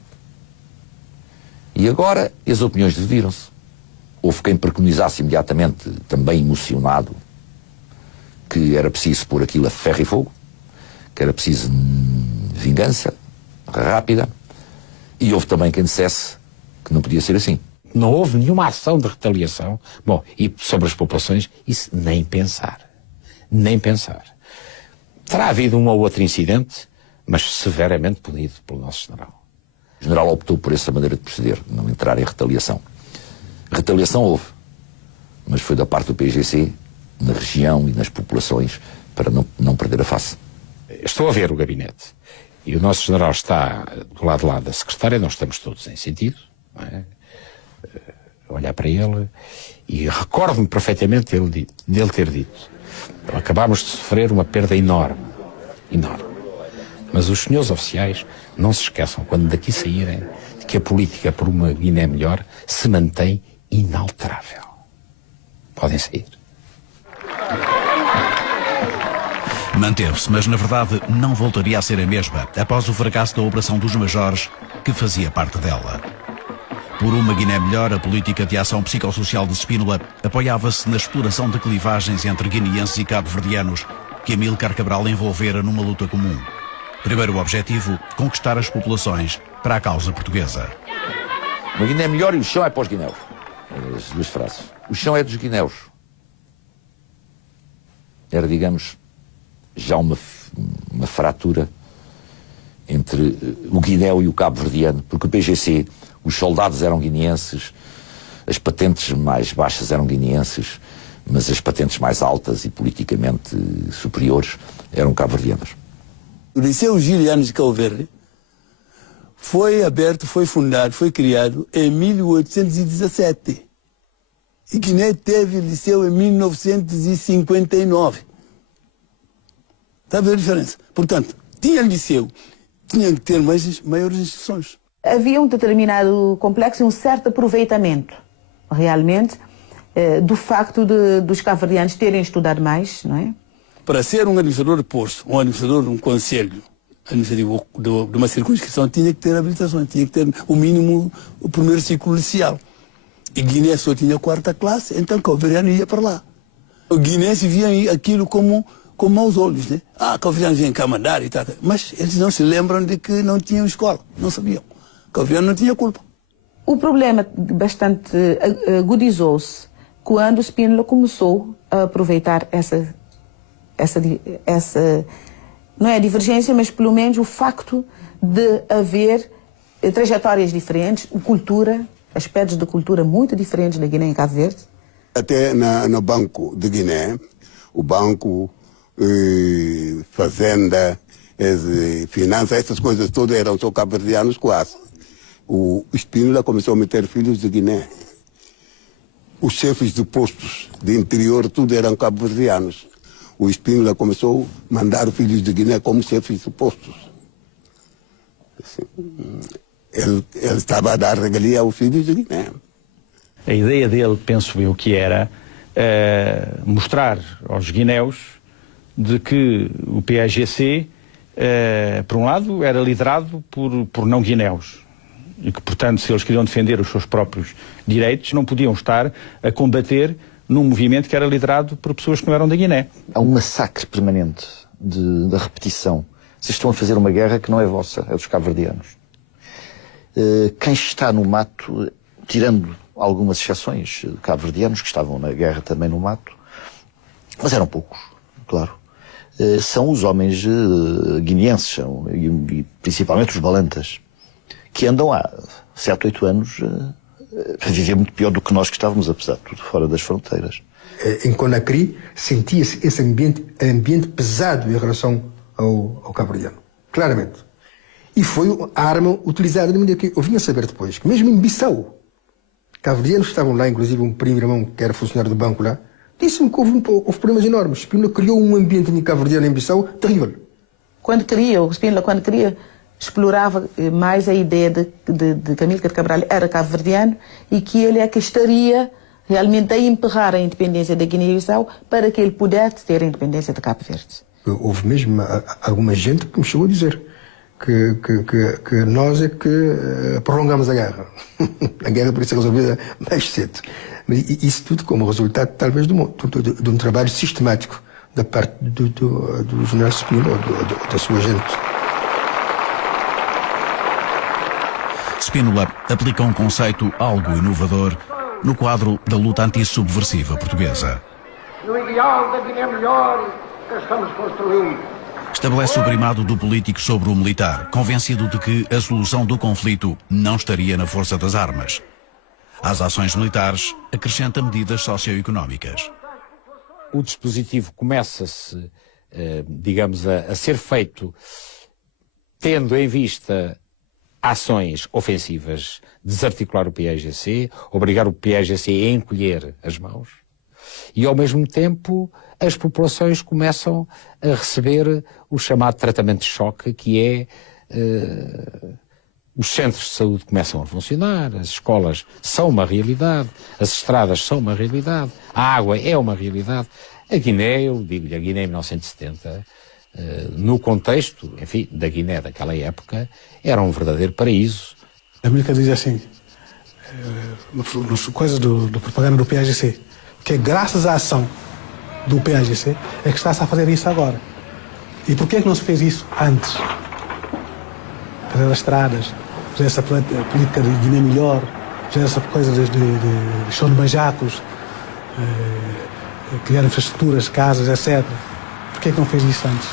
E agora as opiniões dividiram-se. Houve quem preconizasse imediatamente, também emocionado, que era preciso pôr aquilo a ferro e fogo, que era preciso vingança rápida, e houve também quem dissesse que não podia ser assim. Não houve nenhuma ação de retaliação. Bom, e sobre as populações, isso nem pensar. Nem pensar. Terá havido um ou outro incidente, mas severamente punido pelo nosso general. O general optou por essa maneira de proceder, não entrar em retaliação. Retaliação houve, mas foi da parte do PIGC, na região e nas populações, para não perder a face. Estou a ver o gabinete, e o nosso general está do lado lá da secretária, nós estamos todos em sentido, não é? Olhar para ele, e recordo-me perfeitamente dele ter dito: acabámos de sofrer uma perda enorme, mas os senhores oficiais não se esqueçam, quando daqui saírem, de que a política por uma Guiné melhor se mantém inalterável. Podem sair. Manteve-se, mas na verdade não voltaria a ser a mesma após o fracasso da Operação dos Majores, que fazia parte dela. Por uma Guiné melhor, a política de ação psicossocial de Spínola apoiava-se na exploração de clivagens entre guineenses e cabo-verdianos, que Amílcar Cabral envolvera numa luta comum. Primeiro objetivo, conquistar as populações para a causa portuguesa. Uma Guiné melhor e o chão é para os guineus. As duas frases. O chão é dos guineus. Era, digamos, já uma fratura entre o guinéu e o cabo-verdiano, porque o PGC, os soldados eram guineenses, as patentes mais baixas eram guineenses, mas as patentes mais altas e politicamente superiores eram cabo-verdianas. O Liceu Giliano de Cabo Verde foi aberto, foi fundado, foi criado em 1817. E Guiné teve liceu em 1959. Está a ver a diferença? Portanto, tinha liceu, tinha que ter maiores instituições. Havia um determinado complexo e um certo aproveitamento, realmente, do facto dos cabo-verdianos terem estudado mais, não é? Para ser um administrador de posto, um administrador de um conselho administrativo de uma circunscrição, tinha que ter habilitações, tinha que ter o mínimo o primeiro ciclo inicial. E Guiné só tinha a 4ª classe, então o cabo-verdiano ia para lá. O guinense via aquilo como maus olhos, né? Cabo-Verdiano vem cá mandar e tal. Mas eles não se lembram de que não tinham escola, não sabiam. Cabo-Verdiano não tinha culpa. O problema bastante agudizou-se quando Spínola começou a aproveitar essa não é a divergência, mas pelo menos o facto de haver trajetórias diferentes, cultura, aspectos de cultura muito diferentes da Guiné e Cabo Verde. Até no Banco de Guiné, o banco, fazenda, finanças, essas coisas todas eram só cabo-verdianos quase. O Spínola começou a meter filhos de Guiné. Os chefes de postos de interior, tudo eram cabo-verdianos. O Spínola começou a mandar filhos de Guiné como chefes de postos. Ele estava a dar regalia aos filhos de Guiné. A ideia dele, penso eu, que era mostrar aos guineus de que o PAGC, por um lado, era liderado por não guineus. E que, portanto, se eles queriam defender os seus próprios direitos, não podiam estar a combater num movimento que era liderado por pessoas que não eram da Guiné. Há um massacre permanente da repetição. Vocês estão a fazer uma guerra que não é vossa, é dos cabo-verdianos. Quem está no mato, tirando algumas exceções, cabo-verdianos que estavam na guerra também no mato, mas eram poucos, claro, são os homens guineenses, e principalmente os balantas, que andam há 7, 8 anos a viver muito pior do que nós que estávamos, apesar de tudo, fora das fronteiras. Em Conakry sentia-se esse ambiente pesado em relação ao cabo-verdiano, claramente. E foi a arma utilizada de maneira que eu vim a saber depois, que mesmo em Bissau, cabo-verdianos estavam lá, inclusive um primo irmão que era funcionário do banco lá, disse-me que houve problemas enormes. Spínola criou um ambiente cabo-verdiano em Bissau terrível. Quando queria, explorava mais a ideia de que Amílcar Cabral era cabo-verdiano e que ele é que estaria realmente a emperrar a independência da Guiné-Bissau para que ele pudesse ter a independência de Cabo Verde. Houve mesmo alguma gente que me chegou a dizer que nós é que prolongamos a guerra. A guerra por isso é resolvida mais cedo. Mas isso tudo como resultado, talvez, de um trabalho sistemático da parte do general Spínola, da sua gente. Spínola aplica um conceito algo inovador no quadro da luta antissubversiva portuguesa. No ideal da Guiné melhor que estamos construindo. Estabelece o primado do político sobre o militar, convencido de que a solução do conflito não estaria na força das armas. Às ações militares, acrescenta medidas socioeconómicas. O dispositivo começa-se, digamos, a ser feito tendo em vista ações ofensivas, desarticular o PAGC, obrigar o PAGC a encolher as mãos, e ao mesmo tempo as populações começam a receber o chamado tratamento de choque, que é os centros de saúde começam a funcionar, as escolas são uma realidade, as estradas são uma realidade, a água é uma realidade. A Guiné, eu digo-lhe, a Guiné em 1970, no contexto, enfim, da Guiné daquela época, era um verdadeiro paraíso. A Amílcar diz assim, nas coisas do propaganda do PAGC, que graças à ação do PAGC é que está-se a fazer isso agora. E por que não se fez isso antes? Fazer as estradas, fazer essa política de Guiné melhor, fazer essa coisa de chão de manjacos, criar infraestruturas, casas, etc. Por que não fez isso antes?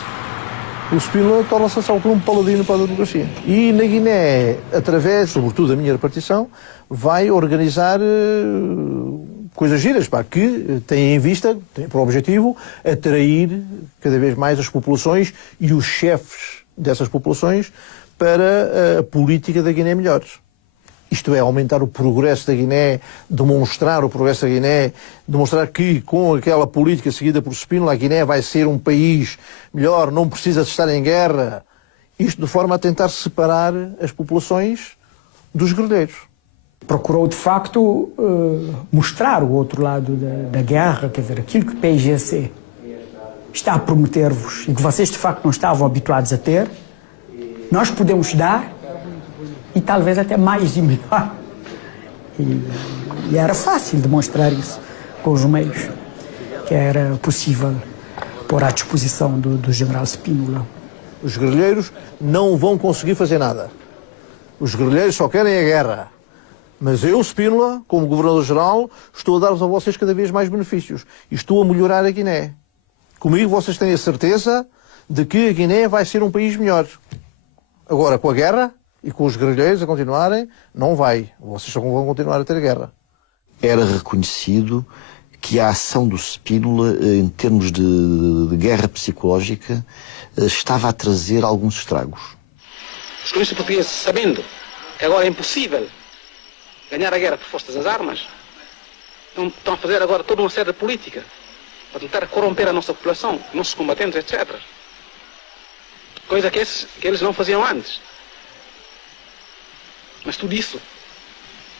O Spínola torna-se um paladino para a democracia. E na Guiné, através, sobretudo, da minha repartição, vai organizar coisas giras, que têm em vista, têm por objetivo, atrair cada vez mais as populações e os chefes dessas populações para a política da Guiné melhor. Isto é, aumentar o progresso da Guiné, demonstrar o progresso da Guiné, demonstrar que com aquela política seguida por Spínola, a Guiné vai ser um país melhor, não precisa de estar em guerra. Isto de forma a tentar separar as populações dos guerrilheiros. Procurou, de facto, mostrar o outro lado da guerra, quer dizer, aquilo que o PAGC está a prometer-vos e que vocês, de facto, não estavam habituados a ter, nós podemos dar e talvez até mais e melhor. E era fácil demonstrar isso com os meios. que era possível pôr à disposição do general Spínola. Os guerrilheiros não vão conseguir fazer nada. Os guerrilheiros só querem a guerra. Mas eu, Spínola, como governador-geral, estou a dar-vos a vocês cada vez mais benefícios. E estou a melhorar a Guiné. Comigo vocês têm a certeza de que a Guiné vai ser um país melhor. Agora, com a guerra e com os guerrilheiros a continuarem, não vai. Vocês só vão continuar a ter guerra. Era reconhecido que a ação do Spínola, em termos de guerra psicológica, estava a trazer alguns estragos. Os colonistas portugueses, sabendo que agora é impossível ganhar a guerra por força das armas, estão a fazer agora toda uma série de política para tentar corromper a nossa população, nossos combatentes, etc. Coisa que eles não faziam antes. Mas tudo isso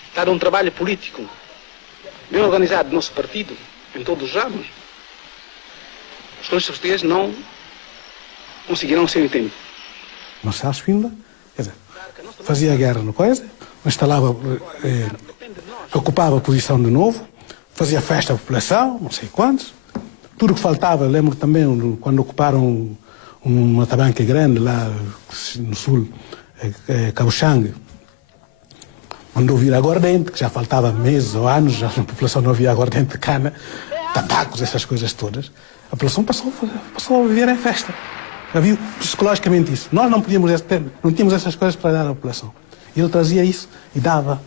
está de um trabalho político bem organizado do nosso partido, em todos os anos. Os colonistas portugueses não conseguirão ser entendidos. Marcelo Spínola, quer dizer, fazia guerra no coisa, instalava, ocupava a posição de novo, fazia festa à população, não sei quantos. Tudo que faltava, lembro também quando ocuparam uma tabanca grande lá no sul, Cabo Changue, mandou vir aguardente, que já faltava meses ou anos, já a população não havia aguardente de cana, tabacos, essas coisas todas. A população passou a viver em festa. Havia psicologicamente isso. Nós não tínhamos essas coisas para dar à população. Ele trazia isso e dava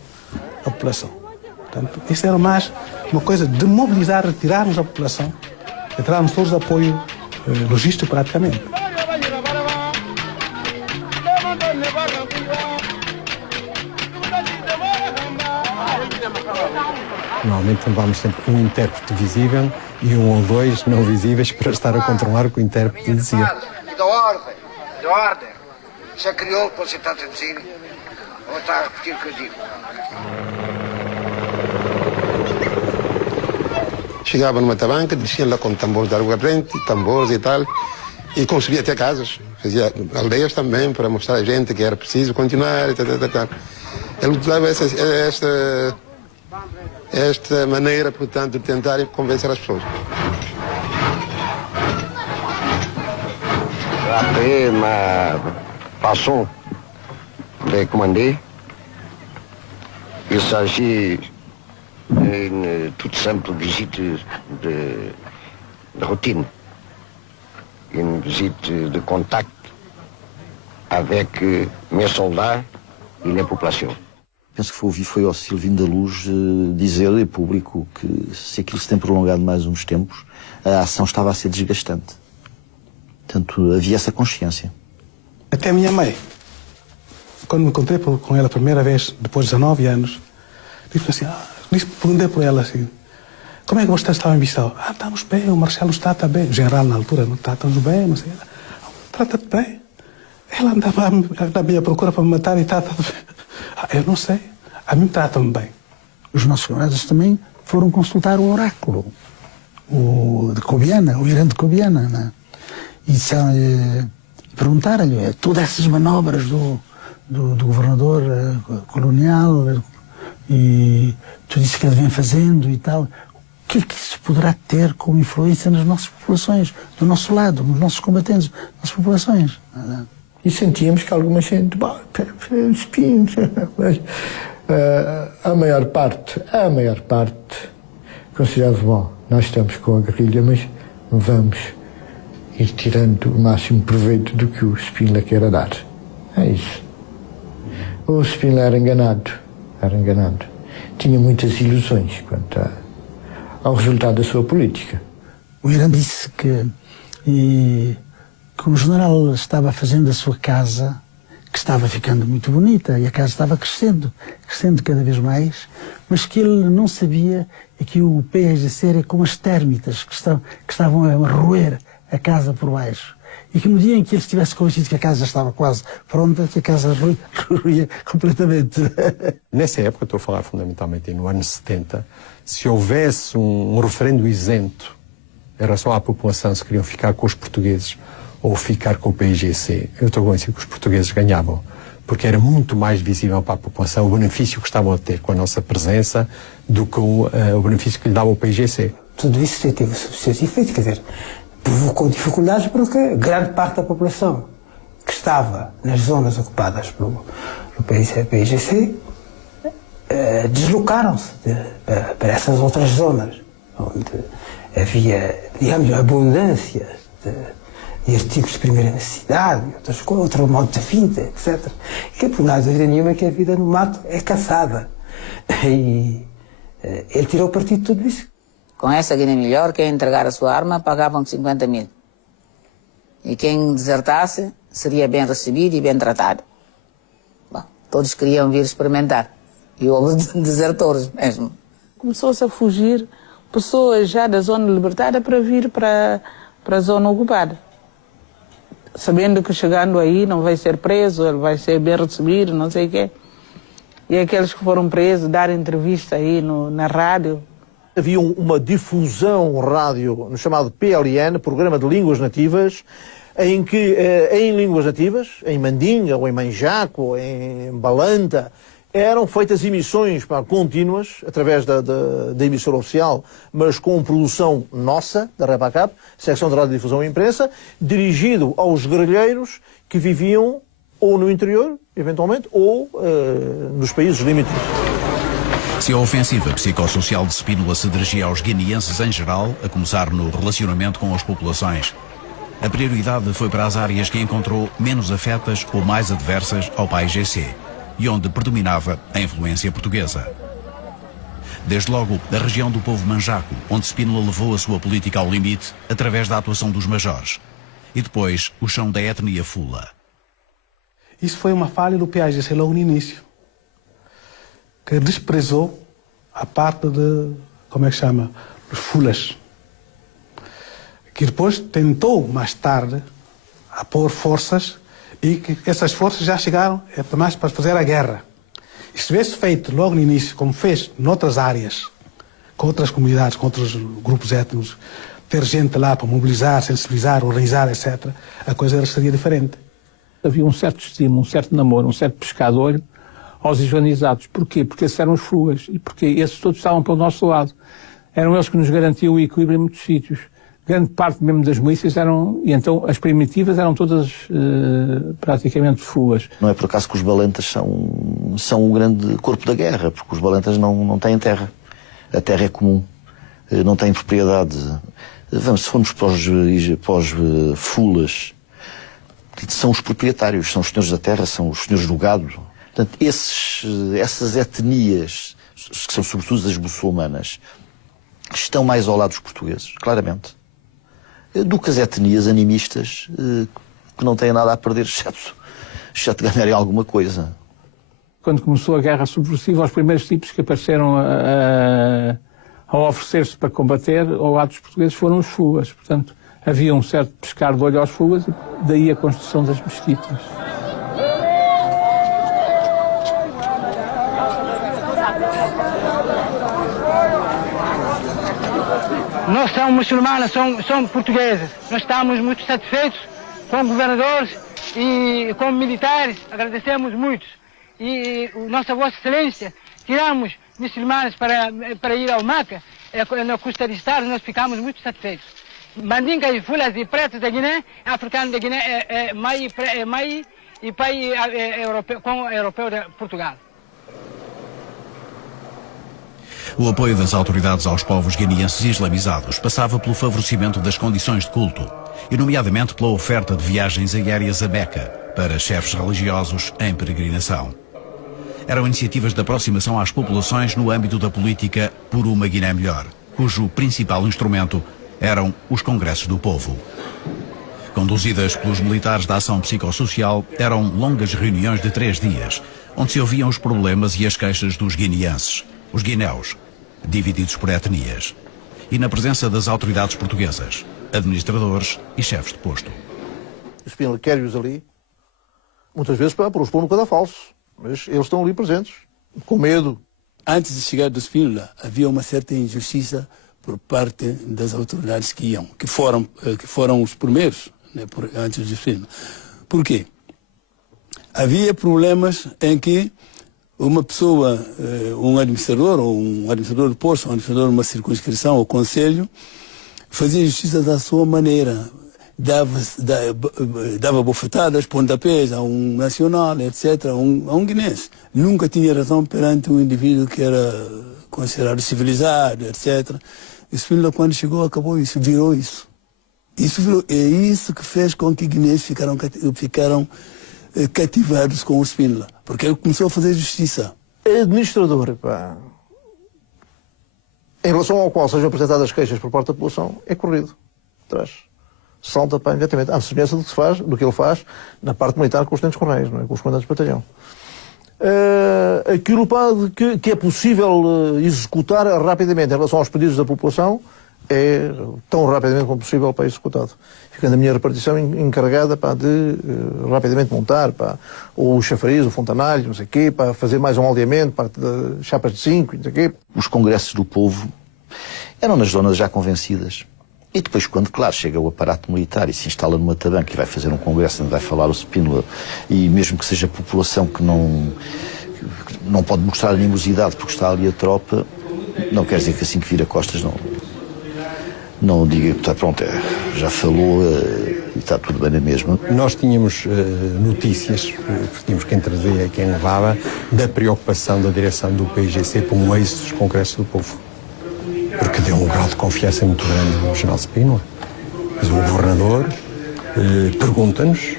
à população. Portanto, isso era mais uma coisa de mobilizar, retirarmos a população, retirarmos todos o apoio logístico praticamente. Normalmente levamos sempre um intérprete visível e um ou dois não visíveis para estar a controlar o que o intérprete dizia. Da ordem. Se é crioulo, pode ser tanto a dizer, ou está a repetir o que eu digo. Chegava numa tabanca, descia lá com tambores de aguardente, tambores e tal, e construía até casas, fazia aldeias também para mostrar a gente que era preciso continuar e tal. Ele utilizava esta maneira, portanto, de tentar convencer as pessoas. Après ma façon de commander, il s'agit d'une toute simple visite de routine, une visite de contact avec mes soldats et les populations. Penso que foi ao Silvino da Luz dizer em público que se aquilo se tem prolongado mais uns tempos, a ação estava a ser desgastante. Portanto, havia essa consciência. Até a minha mãe, quando me encontrei com ela a primeira vez, depois de 19 anos, perguntei por ela assim, como é que você estava em Bissau? Estamos bem, o Marcelo está bem. O general na altura, não está, estamos bem, não sei. Trata-te bem. Ela andava à minha procura para me matar e está bem. Eu não sei, a mim trata-me bem. Os nossos camaradas também foram consultar o oráculo, o de Cobiana, o Irã de Cobiana, né? E perguntaram-lhe todas essas manobras do governador colonial e tudo isso que ele vem fazendo e tal, o que é que isso poderá ter como influência nas nossas populações, do nosso lado, nos nossos combatentes, nas populações? E sentíamos que alguma gente, espinhos, mas a maior parte considerava, bom, nós estamos com a guerrilha, mas vamos ir tirando o máximo proveito do que o Spínola quer dar. É isso. O Spínola era enganado. Tinha muitas ilusões quanto ao resultado da sua política. O Irã disse que o general estava fazendo a sua casa, que estava ficando muito bonita, e a casa estava crescendo cada vez mais, mas que ele não sabia que o PSGC era como as térmitas que estavam a roer a casa por baixo. E que no dia em que ele estivesse convencido que a casa já estava quase pronta, que a casa ruía completamente. Nessa época, estou a falar fundamentalmente no ano 70, se houvesse um referendo isento em relação à população, se queriam ficar com os portugueses ou ficar com o PIGC, eu estou convencido que os portugueses ganhavam, porque era muito mais visível para a população o benefício que estavam a ter com a nossa presença do que o benefício que lhe dava o PIGC. tudo isso teve os seus efeitos, quer dizer, provocou dificuldades porque grande parte da população que estava nas zonas ocupadas pelo PAIGC deslocaram-se para essas outras zonas, onde havia, digamos, abundância de artigos de primeira necessidade, outro modo de vida, etc. E que, por nada dúvida nenhuma, que a vida no mato é caçada. E ele tirou partido de tudo isso. Com essa Guiné Melhor, quem entregar a sua arma pagavam 50 mil. E quem desertasse seria bem recebido e bem tratado. Bom, todos queriam vir experimentar. E houve desertores mesmo. Começou-se a fugir pessoas já da zona libertada para vir para a zona ocupada. Sabendo que chegando aí não vai ser preso, ele vai ser bem recebido, não sei o quê. E aqueles que foram presos, dar entrevista aí na rádio. Havia uma difusão rádio no chamado PLN, Programa de Línguas Nativas, em que, em línguas nativas, em Mandinga, ou em Manjaco, ou em Balanta, eram feitas emissões contínuas, através da emissora oficial, mas com produção nossa, da Repacap, Secção de Radiodifusão e Imprensa, dirigido aos guerrilheiros que viviam ou no interior, eventualmente, ou nos países limítrofes. Se a ofensiva psicossocial de Spínola se dirigia aos guineenses em geral, a começar no relacionamento com as populações, a prioridade foi para as áreas que encontrou menos afetas ou mais adversas ao PAIGC, e onde predominava a influência portuguesa. Desde logo, a região do povo manjaco, onde Spínola levou a sua política ao limite através da atuação dos majores, e depois o chão da etnia fula. Isso foi uma falha do PAIGC logo no início, que desprezou a parte de, como é que chama, os fulas, que depois tentou mais tarde a pôr forças, e que essas forças já chegaram mais para fazer a guerra. E se tivesse feito logo no início, como fez noutras áreas, com outras comunidades, com outros grupos étnicos, ter gente lá para mobilizar, sensibilizar, organizar, etc., a coisa seria diferente. Havia um certo estímulo, um certo namoro, um certo pescador aos higienizados. Porquê? Porque esses eram os fulas e porque esses todos estavam para o nosso lado. Eram eles que nos garantiam o equilíbrio em muitos sítios. Grande parte mesmo das milícias eram, e então as primitivas eram todas praticamente fulas. Não é por acaso que os balentas são um grande corpo da guerra, porque os balentas não têm terra. A terra é comum, não têm propriedade. Se formos para os fulas, são os proprietários, são os senhores da terra, são os senhores do gado. Portanto, essas etnias, que são sobretudo as muçulmanas, estão mais ao lado dos portugueses, claramente, do que as etnias animistas que não têm nada a perder, exceto ganharem alguma coisa. Quando começou a guerra subversiva, os primeiros tipos que apareceram a oferecer-se para combater ao lado dos portugueses foram os fulas. Portanto, havia um certo pescar de olho aos fulas e daí a construção das mesquitas. Nós somos muçulmanos, somos portugueses. Nós estamos muito satisfeitos com governadores e com militares. Agradecemos muito. E Nossa Vossa Excelência, tiramos muçulmanos para ir ao Meca, na Costa de Estado, nós ficamos muito satisfeitos. Mandinga e fulas e pretos da Guiné, africanos da Guiné, mãe e pai europeu de Portugal. O apoio das autoridades aos povos guineenses islamizados passava pelo favorecimento das condições de culto, e nomeadamente pela oferta de viagens aéreas a Meca para chefes religiosos em peregrinação. Eram iniciativas de aproximação às populações no âmbito da política por uma Guiné melhor, cujo principal instrumento eram os congressos do povo. Conduzidas pelos militares da ação psicossocial, eram longas reuniões de 3 dias, onde se ouviam os problemas e as queixas dos guineenses, os guineus, divididos por etnias, e na presença das autoridades portuguesas, administradores e chefes de posto. O Spínola quer-os ali, muitas vezes para os pôr no cadafalso, mas eles estão ali presentes, com medo. Antes de chegar do Spínola, havia uma certa injustiça por parte das autoridades que foram os primeiros, né, antes do Spínola. Por quê? Havia problemas em que uma pessoa, um administrador, ou um administrador de posto, um administrador de uma circunscrição ou conselho, fazia justiça da sua maneira. Dava bofetadas, pontapés a um nacional, etc., a um guinense. Nunca tinha razão perante um indivíduo que era considerado civilizado, etc. E Spínola, quando chegou, acabou isso, virou isso. É isso que fez com que guineenses ficaram cativados com o Spínola, porque ele começou a fazer justiça. Administrador, pá, em relação ao qual sejam apresentadas queixas por parte da população, é corrido atrás. Salta para imediatamente, à semelhança do que ele faz na parte militar com os tenentes correios, não é? Com os comandantes de batalhão. Aquilo que é possível executar rapidamente em relação aos pedidos da população é tão rapidamente como possível para executado. Ficando a minha repartição encarregada de rapidamente montar ou o chafariz, o fontanário, não sei o quê, para fazer mais um aldeamento, parte de chapas de 5, não sei o quê. Os congressos do povo eram nas zonas já convencidas. E depois, quando, claro, chega o aparato militar e se instala numa tabanca e vai fazer um congresso onde vai falar o Spínola, e mesmo que seja a população que não pode mostrar animosidade porque está ali a tropa, não quer dizer que assim que vira costas não diga que está pronto, já falou e está tudo bem na mesma. Nós tínhamos notícias, tínhamos quem trazia e quem levava, da preocupação da direção do PIGC com o êxito dos congressos do povo. Porque deu um grau de confiança muito grande no general Spínola. Mas o governador pergunta-nos,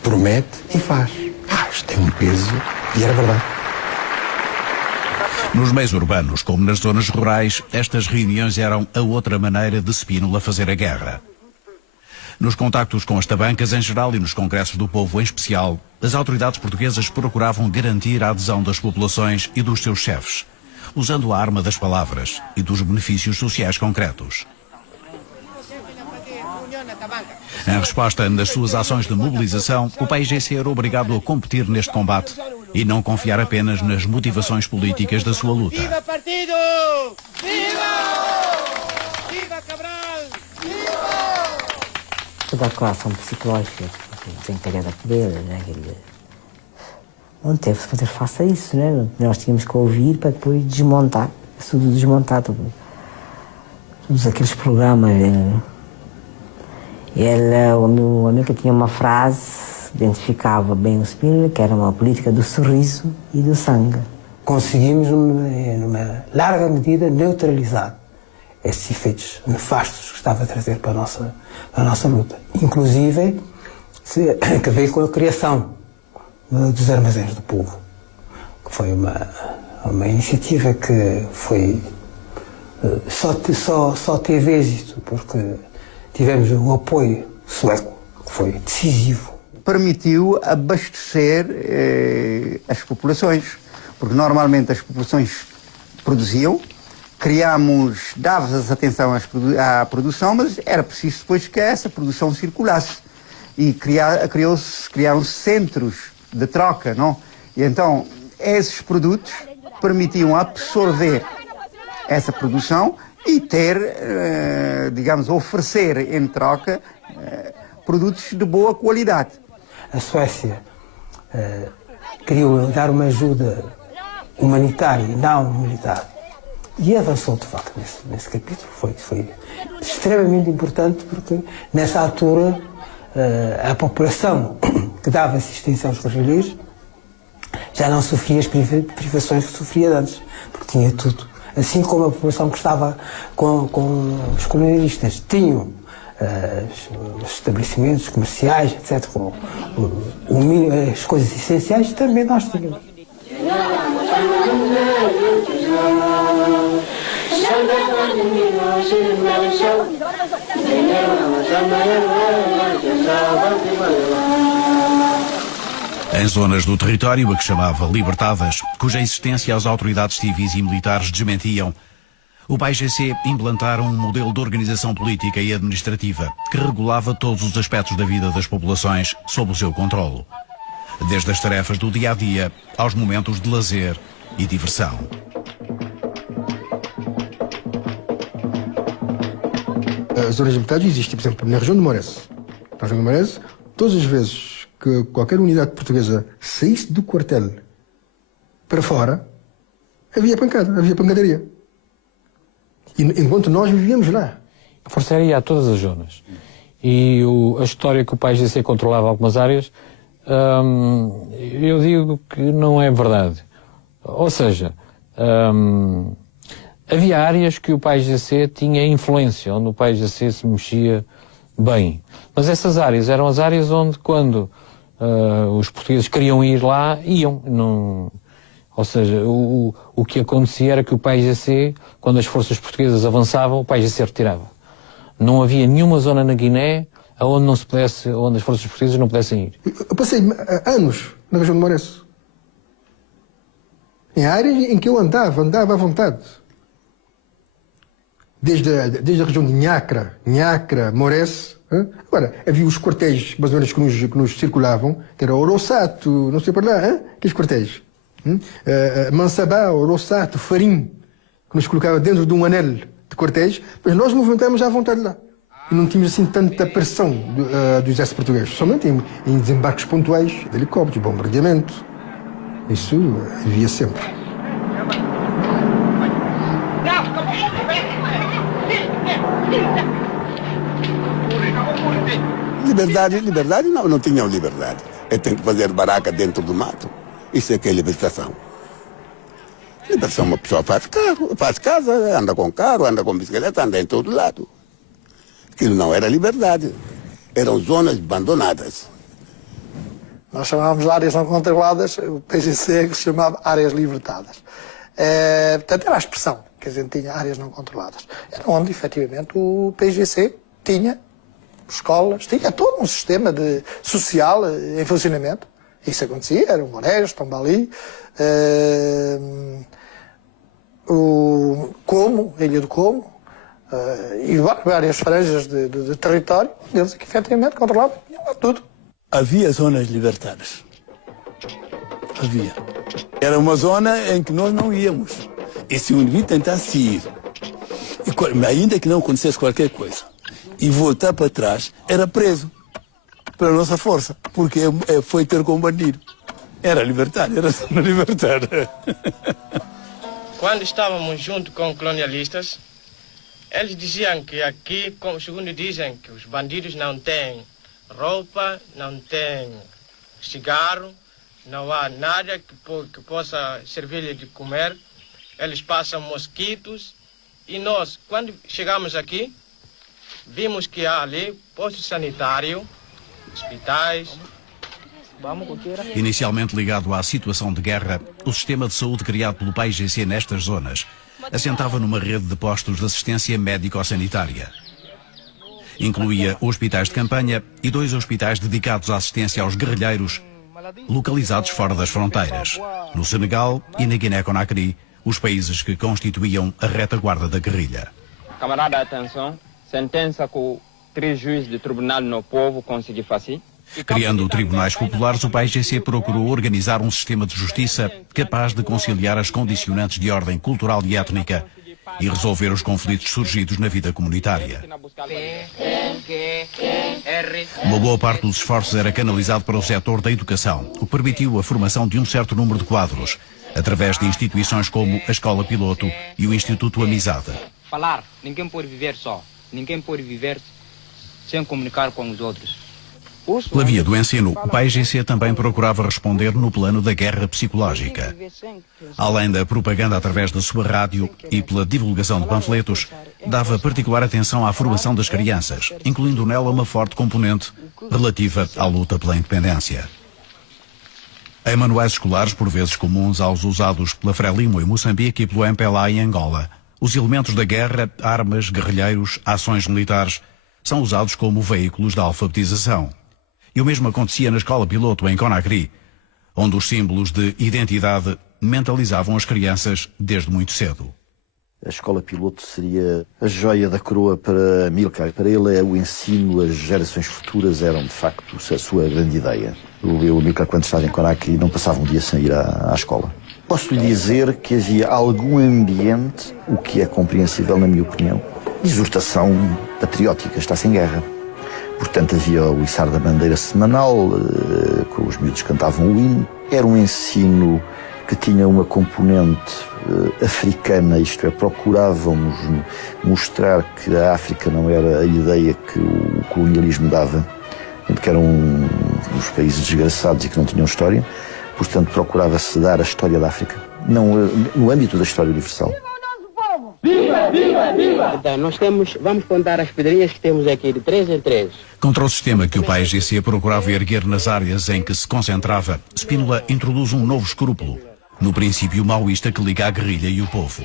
promete e faz. Isto tem um peso e era verdade. Nos meios urbanos, como nas zonas rurais, estas reuniões eram a outra maneira de Spínola fazer a guerra. Nos contactos com as tabancas em geral e nos congressos do povo em especial, as autoridades portuguesas procuravam garantir a adesão das populações e dos seus chefes, usando a arma das palavras e dos benefícios sociais concretos. Em resposta nas suas ações de mobilização, o PAIGC era obrigado a competir neste combate e não confiar apenas nas motivações políticas da sua luta. Viva partido! Viva! Viva Cabral! Viva! Toda a coação psicológica desencarregada dele, né? Não teve de fazer face a isso, né? Nós tínhamos que ouvir para depois desmontar, tudo desmontar, todos aqueles programas. O amigo tinha uma frase, identificava bem o Spínola, que era uma política do sorriso e do sangue. Conseguimos, numa larga medida, neutralizar esses efeitos nefastos que estava a trazer para a nossa luta. Inclusive, que veio com a criação dos armazéns do povo, que foi uma iniciativa que foi só teve êxito porque tivemos o apoio sueco, que foi decisivo. Permitiu abastecer as populações, porque normalmente as populações produziam, dava-se atenção à produção, mas era preciso depois que essa produção circulasse. E criaram-se centros de troca, não? E então, esses produtos permitiam absorver essa produção e ter, oferecer em troca produtos de boa qualidade. A Suécia queria dar uma ajuda humanitária e não militar. E avançou, de facto, nesse capítulo. Foi extremamente importante porque, nessa altura, a população que dava assistência aos guerrilheiros já não sofria as privações que sofria antes, porque tinha tudo. Assim como a população que estava com os colonialistas tinham os estabelecimentos comerciais, etc., com as coisas essenciais, também nós tínhamos. Em zonas do território a que chamava libertadas, cuja existência as autoridades civis e militares desmentiam, o PAIGC implantaram um modelo de organização política e administrativa que regulava todos os aspectos da vida das populações sob o seu controlo, desde as tarefas do dia-a-dia aos momentos de lazer e diversão. As zonas libertadas existem, por exemplo, na região de Morense. Na região de Morense, todas as vezes que qualquer unidade portuguesa saísse do quartel para fora, havia pancada, havia pancadaria. E, enquanto nós vivíamos lá. A Força Aérea ia a todas as zonas. E a história que o PAIGC controlava algumas áreas, eu digo que não é verdade. Ou seja, havia áreas que o PAIGC tinha influência, onde o PAIGC se mexia bem. Mas essas áreas eram as áreas onde, quando os portugueses queriam ir lá, iam. Não, ou seja, o que acontecia era que o PAIGC, quando as forças portuguesas avançavam, o PAIGC retirava. Não havia nenhuma zona na Guiné onde as forças portuguesas não pudessem ir. Eu passei anos na região de Moresso. Em áreas em que eu andava à vontade. Desde a região de Nhacra, Moresso. Agora, havia os quartéis, mais ou menos, que nos circulavam, que era Orossato, não sei para lá, aqueles quartéis. Mansabá, Orossato, Farim, que nos colocava dentro de um anel de quartéis, mas nós movimentávamos à vontade lá. E não tínhamos assim tanta pressão do exército português, somente em desembarques pontuais, de helicópteros, bombardeamento. Isso havia sempre. Liberdade não tinham liberdade. Eu tenho que fazer baraca dentro do mato. Isso é que é libertação. Libertação, uma pessoa faz carro, faz casa, anda com carro, anda com bicicleta, anda em todo lado. Aquilo não era liberdade. Eram zonas abandonadas. Nós chamávamos de áreas não controladas, o PGC que se chamava áreas libertadas. Portanto, era a expressão que a gente tinha, áreas não controladas. Era onde, efetivamente, o PGC tinha escolas, tinha todo um sistema social em funcionamento. Isso acontecia, era o Moresto, Tombali, a Ilha do Como, e várias franjas de território, eles que efetivamente controlavam tudo. Havia zonas libertadas. Havia. Era uma zona em que nós não íamos. E se o indivíduo tentasse ir, ainda que não acontecesse qualquer coisa, e voltar para trás, era preso pela nossa força, porque foi ter com bandido. Era libertário, era zona libertária. Quando estávamos junto com colonialistas, eles diziam que aqui, segundo dizem, que os bandidos não têm roupa, não têm cigarro, não há nada que possa servir-lhe de comer. Eles passam mosquitos. E nós, quando chegamos aqui, vimos que há ali posto sanitário, hospitais. Inicialmente ligado à situação de guerra, o sistema de saúde criado pelo PAIGC nestas zonas assentava numa rede de postos de assistência médico-sanitária. Incluía hospitais de campanha e 2 hospitais dedicados à assistência aos guerrilheiros, localizados fora das fronteiras, no Senegal e na Guiné-Conakry, os países que constituíam a retaguarda da guerrilha. Camarada, atenção, sentença que o 3 juízes do Tribunal no Povo conseguiu fazer. Criando tribunais populares, o PAIGC procurou organizar um sistema de justiça capaz de conciliar as condicionantes de ordem cultural e étnica e resolver os conflitos surgidos na vida comunitária. Uma boa parte dos esforços era canalizado para o setor da educação, o que permitiu a formação de um certo número de quadros, através de instituições como a Escola Piloto e o Instituto Amizade. Falar, ninguém pode viver só, ninguém pode viver sem comunicar com os outros. Pela via do ensino, o PAIGC também procurava responder no plano da guerra psicológica. Além da propaganda através da sua rádio e pela divulgação de panfletos, dava particular atenção à formação das crianças, incluindo nela uma forte componente relativa à luta pela independência. Em manuais escolares, por vezes comuns aos usados pela Frelimo em Moçambique e pelo MPLA em Angola, os elementos da guerra, armas, guerrilheiros, ações militares, são usados como veículos da alfabetização. E o mesmo acontecia na Escola Piloto em Conakry, onde os símbolos de identidade mentalizavam as crianças desde muito cedo. A Escola Piloto seria a joia da coroa para Amílcar. Para ele, o ensino, as gerações futuras eram, de facto, a sua grande ideia. O Amílcar, quando estava em Conakry, não passava um dia sem ir à escola. Posso lhe dizer que havia algum ambiente, o que é compreensível, na minha opinião, de exortação patriótica, está-se em guerra. Portanto, havia o içar da bandeira semanal, com os miúdos cantavam o hino. Era um ensino que tinha uma componente africana, isto é, procurávamos mostrar que a África não era a ideia que o colonialismo dava, que eram uns países desgraçados e que não tinham história. Portanto, procurava-se dar a história da África, não no âmbito da história universal. Viva, viva, viva! Então, vamos contar as pedrinhas que temos aqui, de 3 em 3. Contra o sistema que o PAIGC procurava erguer nas áreas em que se concentrava, Spínola introduz um novo escrúpulo, no princípio maoísta que liga a guerrilha e o povo.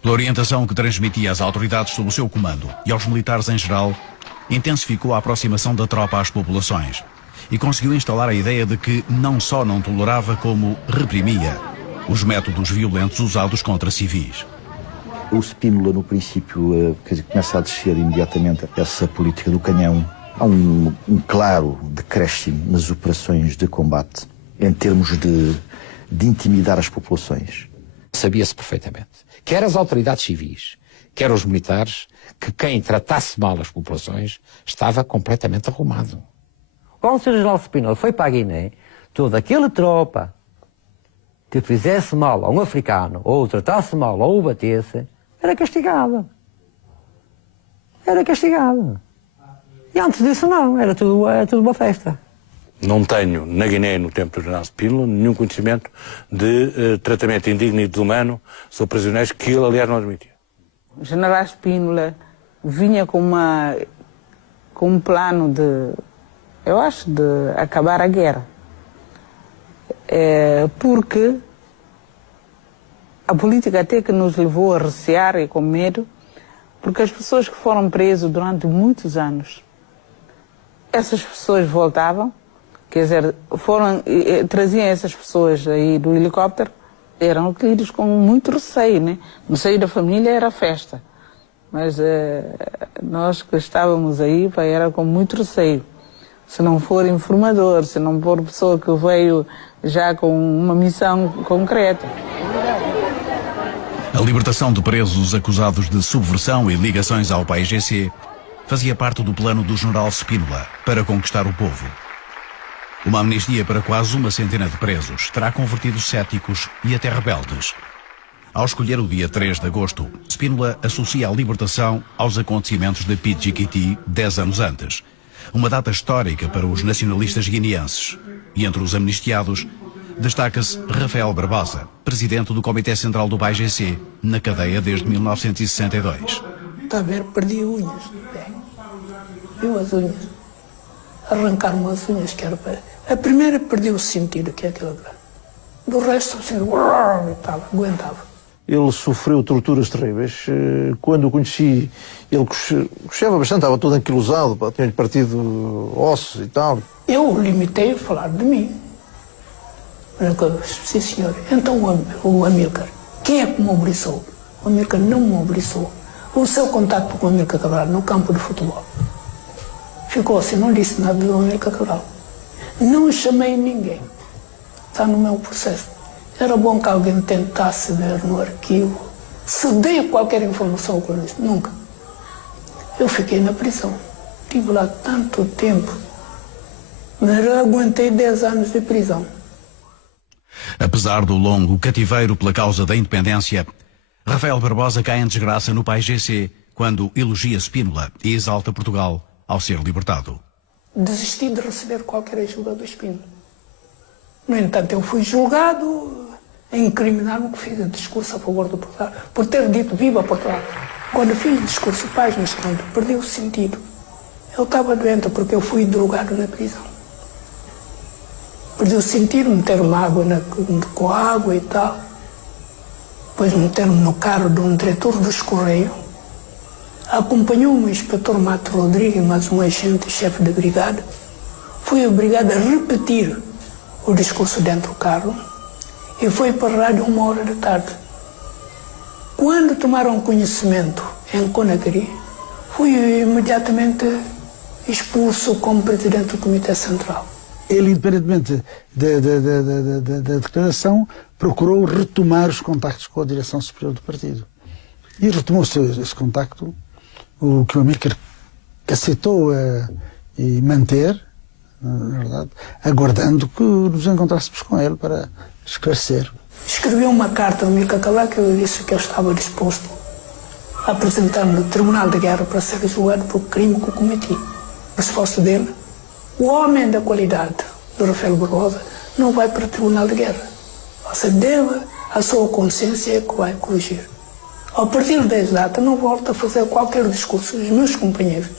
Pela orientação que transmitia às autoridades sob o seu comando e aos militares em geral, intensificou a aproximação da tropa às populações e conseguiu instalar a ideia de que não só não tolerava, como reprimia os métodos violentos usados contra civis. O Spínola, no princípio, começa a descer imediatamente essa política do canhão. Há um claro decréscimo nas operações de combate, em termos de intimidar as populações. Sabia-se perfeitamente, quer as autoridades civis, quer os militares, que quem tratasse mal as populações estava completamente arrumado. Quando o Sr. General Spínola foi para a Guiné, toda aquela tropa que fizesse mal a um africano, ou tratasse mal, ou o batesse, era castigada. Era castigada. E antes disso não, era tudo uma festa. Não tenho, na Guiné, no tempo do General Spínola, nenhum conhecimento de tratamento indigno e desumano sobre prisioneiros, que ele, aliás, não admitia. O General Spínola vinha com um plano de acabar a guerra. Porque a política até que nos levou a recear e com medo, porque as pessoas que foram presas durante muitos anos, essas pessoas voltavam, quer dizer, traziam essas pessoas aí do helicóptero, eram acolhidos com muito receio, né? No seio da família era festa, mas nós que estávamos aí, era com muito receio. Se não for informador, se não for pessoa que veio já com uma missão concreta. A libertação de presos acusados de subversão e ligações ao PAIGC fazia parte do plano do General Spínola para conquistar o povo. Uma amnistia para quase 100 de presos terá convertido céticos e até rebeldes. Ao escolher o dia 3 de agosto, Spínola associa a libertação aos acontecimentos de Pidjiquiti 10 anos antes. Uma data histórica para os nacionalistas guineenses. E entre os amnistiados, destaca-se Rafael Barbosa, presidente do Comitê Central do PAIGC, na cadeia desde 1962. Está a ver, perdi unhas. Viu as unhas? Arrancaram as unhas que era para... A primeira perdi o sentido, que é aquela grande. Do resto, assim, aguentava. Ele sofreu torturas terríveis. Quando o conheci, ele coxava bastante, estava todo anquilosado, tinha-lhe partido ossos e tal. Eu limitei a falar de mim. Sim, senhor. Então o Amílcar, quem é que mobilizou? O Amílcar não mobilizou. O seu contato com o Amílcar Cabral no campo de futebol. Ficou assim, não disse nada do Amílcar Cabral. Não chamei ninguém. Está no meu processo. Era bom que alguém tentasse ver no arquivo se dei qualquer informação com isso. Nunca. Eu fiquei na prisão. Estive lá tanto tempo. Mas eu aguentei 10 anos de prisão. Apesar do longo cativeiro pela causa da independência, Rafael Barbosa cai em desgraça no PAIGC quando elogia Spínola e exalta Portugal ao ser libertado. Desisti de receber qualquer ajuda do Spínola. No entanto, eu fui julgado a incriminar-me que fiz um discurso a favor do Portugal, por ter dito viva Portugal. Quando fiz o discurso paz no segundo, perdi o sentido. Eu estava doente porque eu fui drogado na prisão. Perdi o sentido, meteram-me água com água e tal. Depois meteram-me no carro de um diretor dos Correios. Acompanhou-me o inspetor Mato Rodrigues, mais um agente, chefe de brigada. Fui obrigado a repetir o discurso dentro do carro e foi para a rádio 1h da tarde. Quando tomaram conhecimento em Conakry, fui imediatamente expulso como presidente do Comitê Central. Ele, independentemente da declaração, procurou retomar os contactos com a direção superior do partido. E retomou-se esse contacto, o que o Amílcar aceitou e manter, na verdade, aguardando que nos encontrássemos com ele para esclarecer. Escrevi uma carta ao Amílcar Cabral que eu disse que eu estava disposto a apresentar-me no Tribunal de Guerra para ser julgado por crime que eu cometi. A resposta dele: o homem da qualidade do Rafael Barbosa não vai para o Tribunal de Guerra. Você deve a sua consciência que vai corrigir. A partir dessa data não volto a fazer qualquer discurso. Os meus companheiros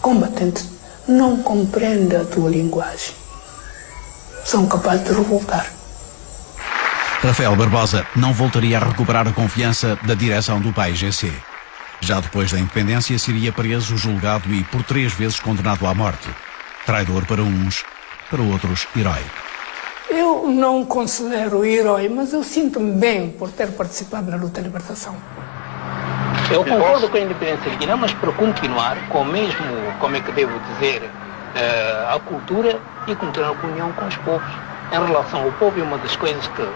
combatentes não compreendem a tua linguagem. São capazes de revoltar. Rafael Barbosa não voltaria a recuperar a confiança da direção do PAIGC. Já depois da independência seria preso, julgado e por 3 vezes condenado à morte. Traidor para uns, para outros herói. Eu não considero herói, mas eu sinto-me bem por ter participado na luta de libertação. Eu concordo com a independência de Guiné, mas para continuar com o mesmo, como é que devo dizer, a cultura e continuar com a união com os povos. Em relação ao povo, é uma das coisas que,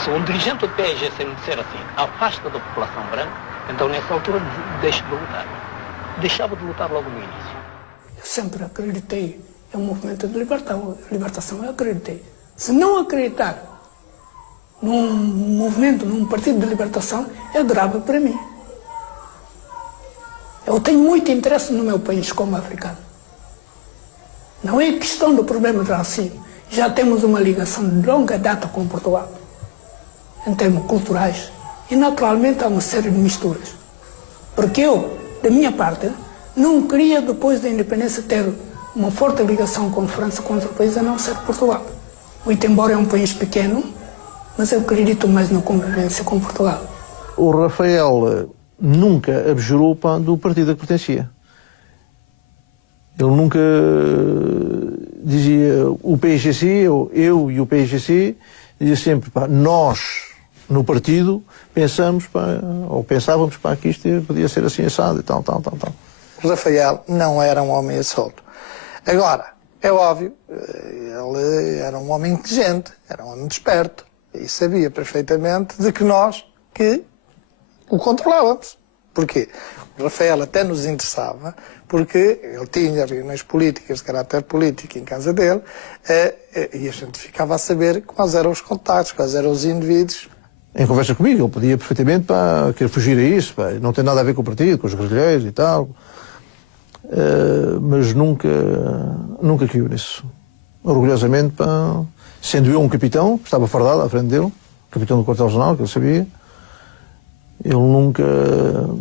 se um dirigente do PAIGC me disser assim, afasta da população branca, então nessa altura deixo de lutar. Deixava de lutar logo no início. Eu sempre acreditei em um movimento de libertação, eu acreditei. Se não acreditar num movimento, num partido de libertação, é grave para mim. Eu tenho muito interesse no meu país como africano. Não é questão do problema do racismo. Já temos uma ligação de longa data com Portugal, em termos culturais. E naturalmente há uma série de misturas. Porque eu, da minha parte, não queria depois da independência ter uma forte ligação com a França, com outro país, a não ser Portugal. Muito embora é um país pequeno, mas eu acredito mais na convivência com Portugal. O Rafael nunca abjurou do partido a que pertencia. Ele nunca dizia o PAIGC, eu e o PAIGC, dizia sempre, nós, no partido, pensávamos que isto podia ser assim assado e tal. O Rafael não era um homem solto. Agora, é óbvio, ele era um homem inteligente, era um homem desperto e sabia perfeitamente de que nós o controlávamos. Porquê? O Rafael até nos interessava porque ele tinha reuniões políticas de caráter político em casa dele e a gente ficava a saber quais eram os contactos, quais eram os indivíduos. Em conversa comigo, ele podia perfeitamente querer fugir a isso, não tem nada a ver com o partido, com os guerrilheiros e tal, mas nunca caiu nisso. Orgulhosamente, sendo eu um capitão, que estava fardado à frente dele, capitão do quartel-general, que ele sabia, ele nunca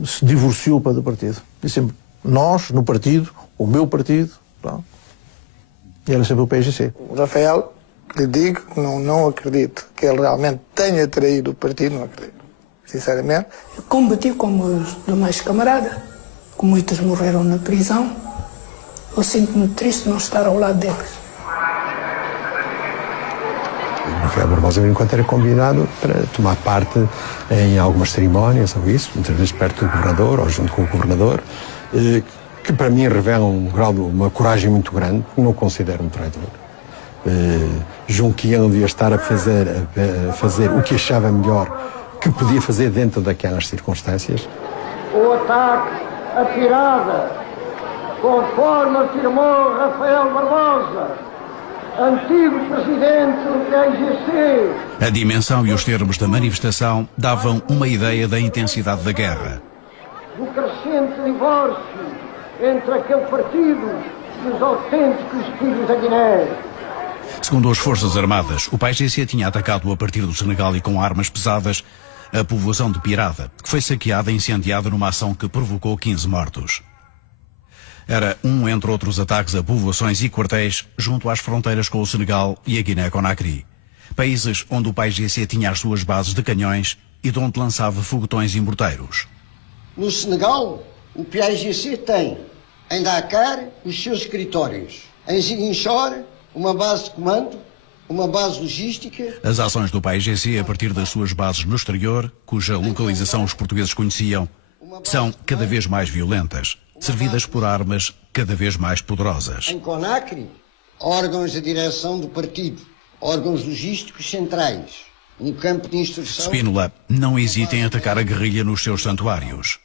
se divorciou do partido. E sempre, nós, no partido, o meu partido, e era sempre o PAIGC. O Rafael, lhe digo, não acredito que ele realmente tenha traído o partido, não acredito, sinceramente. Eu combati como os demais camaradas, que muitos morreram na prisão. Eu sinto-me triste não estar ao lado deles. O Rafael Barbosa, enquanto era combinado para tomar parte em algumas cerimónias ou isso, muitas vezes perto do governador ou junto com o governador, que para mim revela um grau de uma coragem muito grande, que não considero um traidor. Julgo que ele devia estar a fazer o que achava melhor que podia fazer dentro daquelas circunstâncias. O ataque atirada, conforme afirmou Rafael Barbosa, antigo presidente do PAIGC. A dimensão e os termos da manifestação davam uma ideia da intensidade da guerra. Do crescente divórcio entre aquele partido e os autênticos filhos da Guiné. Segundo as Forças Armadas, o PAIGC tinha atacado a partir do Senegal e com armas pesadas a povoação de Pirada, que foi saqueada e incendiada numa ação que provocou 15 mortos. Era entre outros ataques a povoações e quartéis junto às fronteiras com o Senegal e a Guiné-Conakry, países onde o PAIGC tinha as suas bases de canhões e de onde lançava foguetões e morteiros. No Senegal, o PAIGC tem em Dakar os seus escritórios, em Ziguinchor uma base de comando, uma base logística. As ações do PAIGC a partir das suas bases no exterior, cuja localização os portugueses conheciam, são cada vez mais violentas, servidas por armas cada vez mais poderosas. Em Conakry, órgãos de direção do partido, órgãos logísticos centrais, um campo de instrução. Spínola não hesita em atacar a guerrilha nos seus santuários.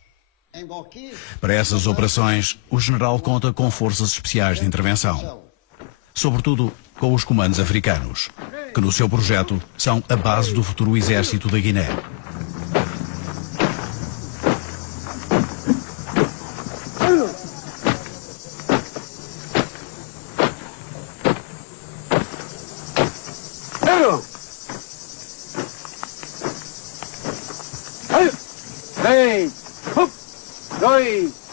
Para essas operações, o general conta com forças especiais de intervenção. sobretudo com os comandos africanos, que no seu projeto são a base do futuro exército da Guiné. Três, dois,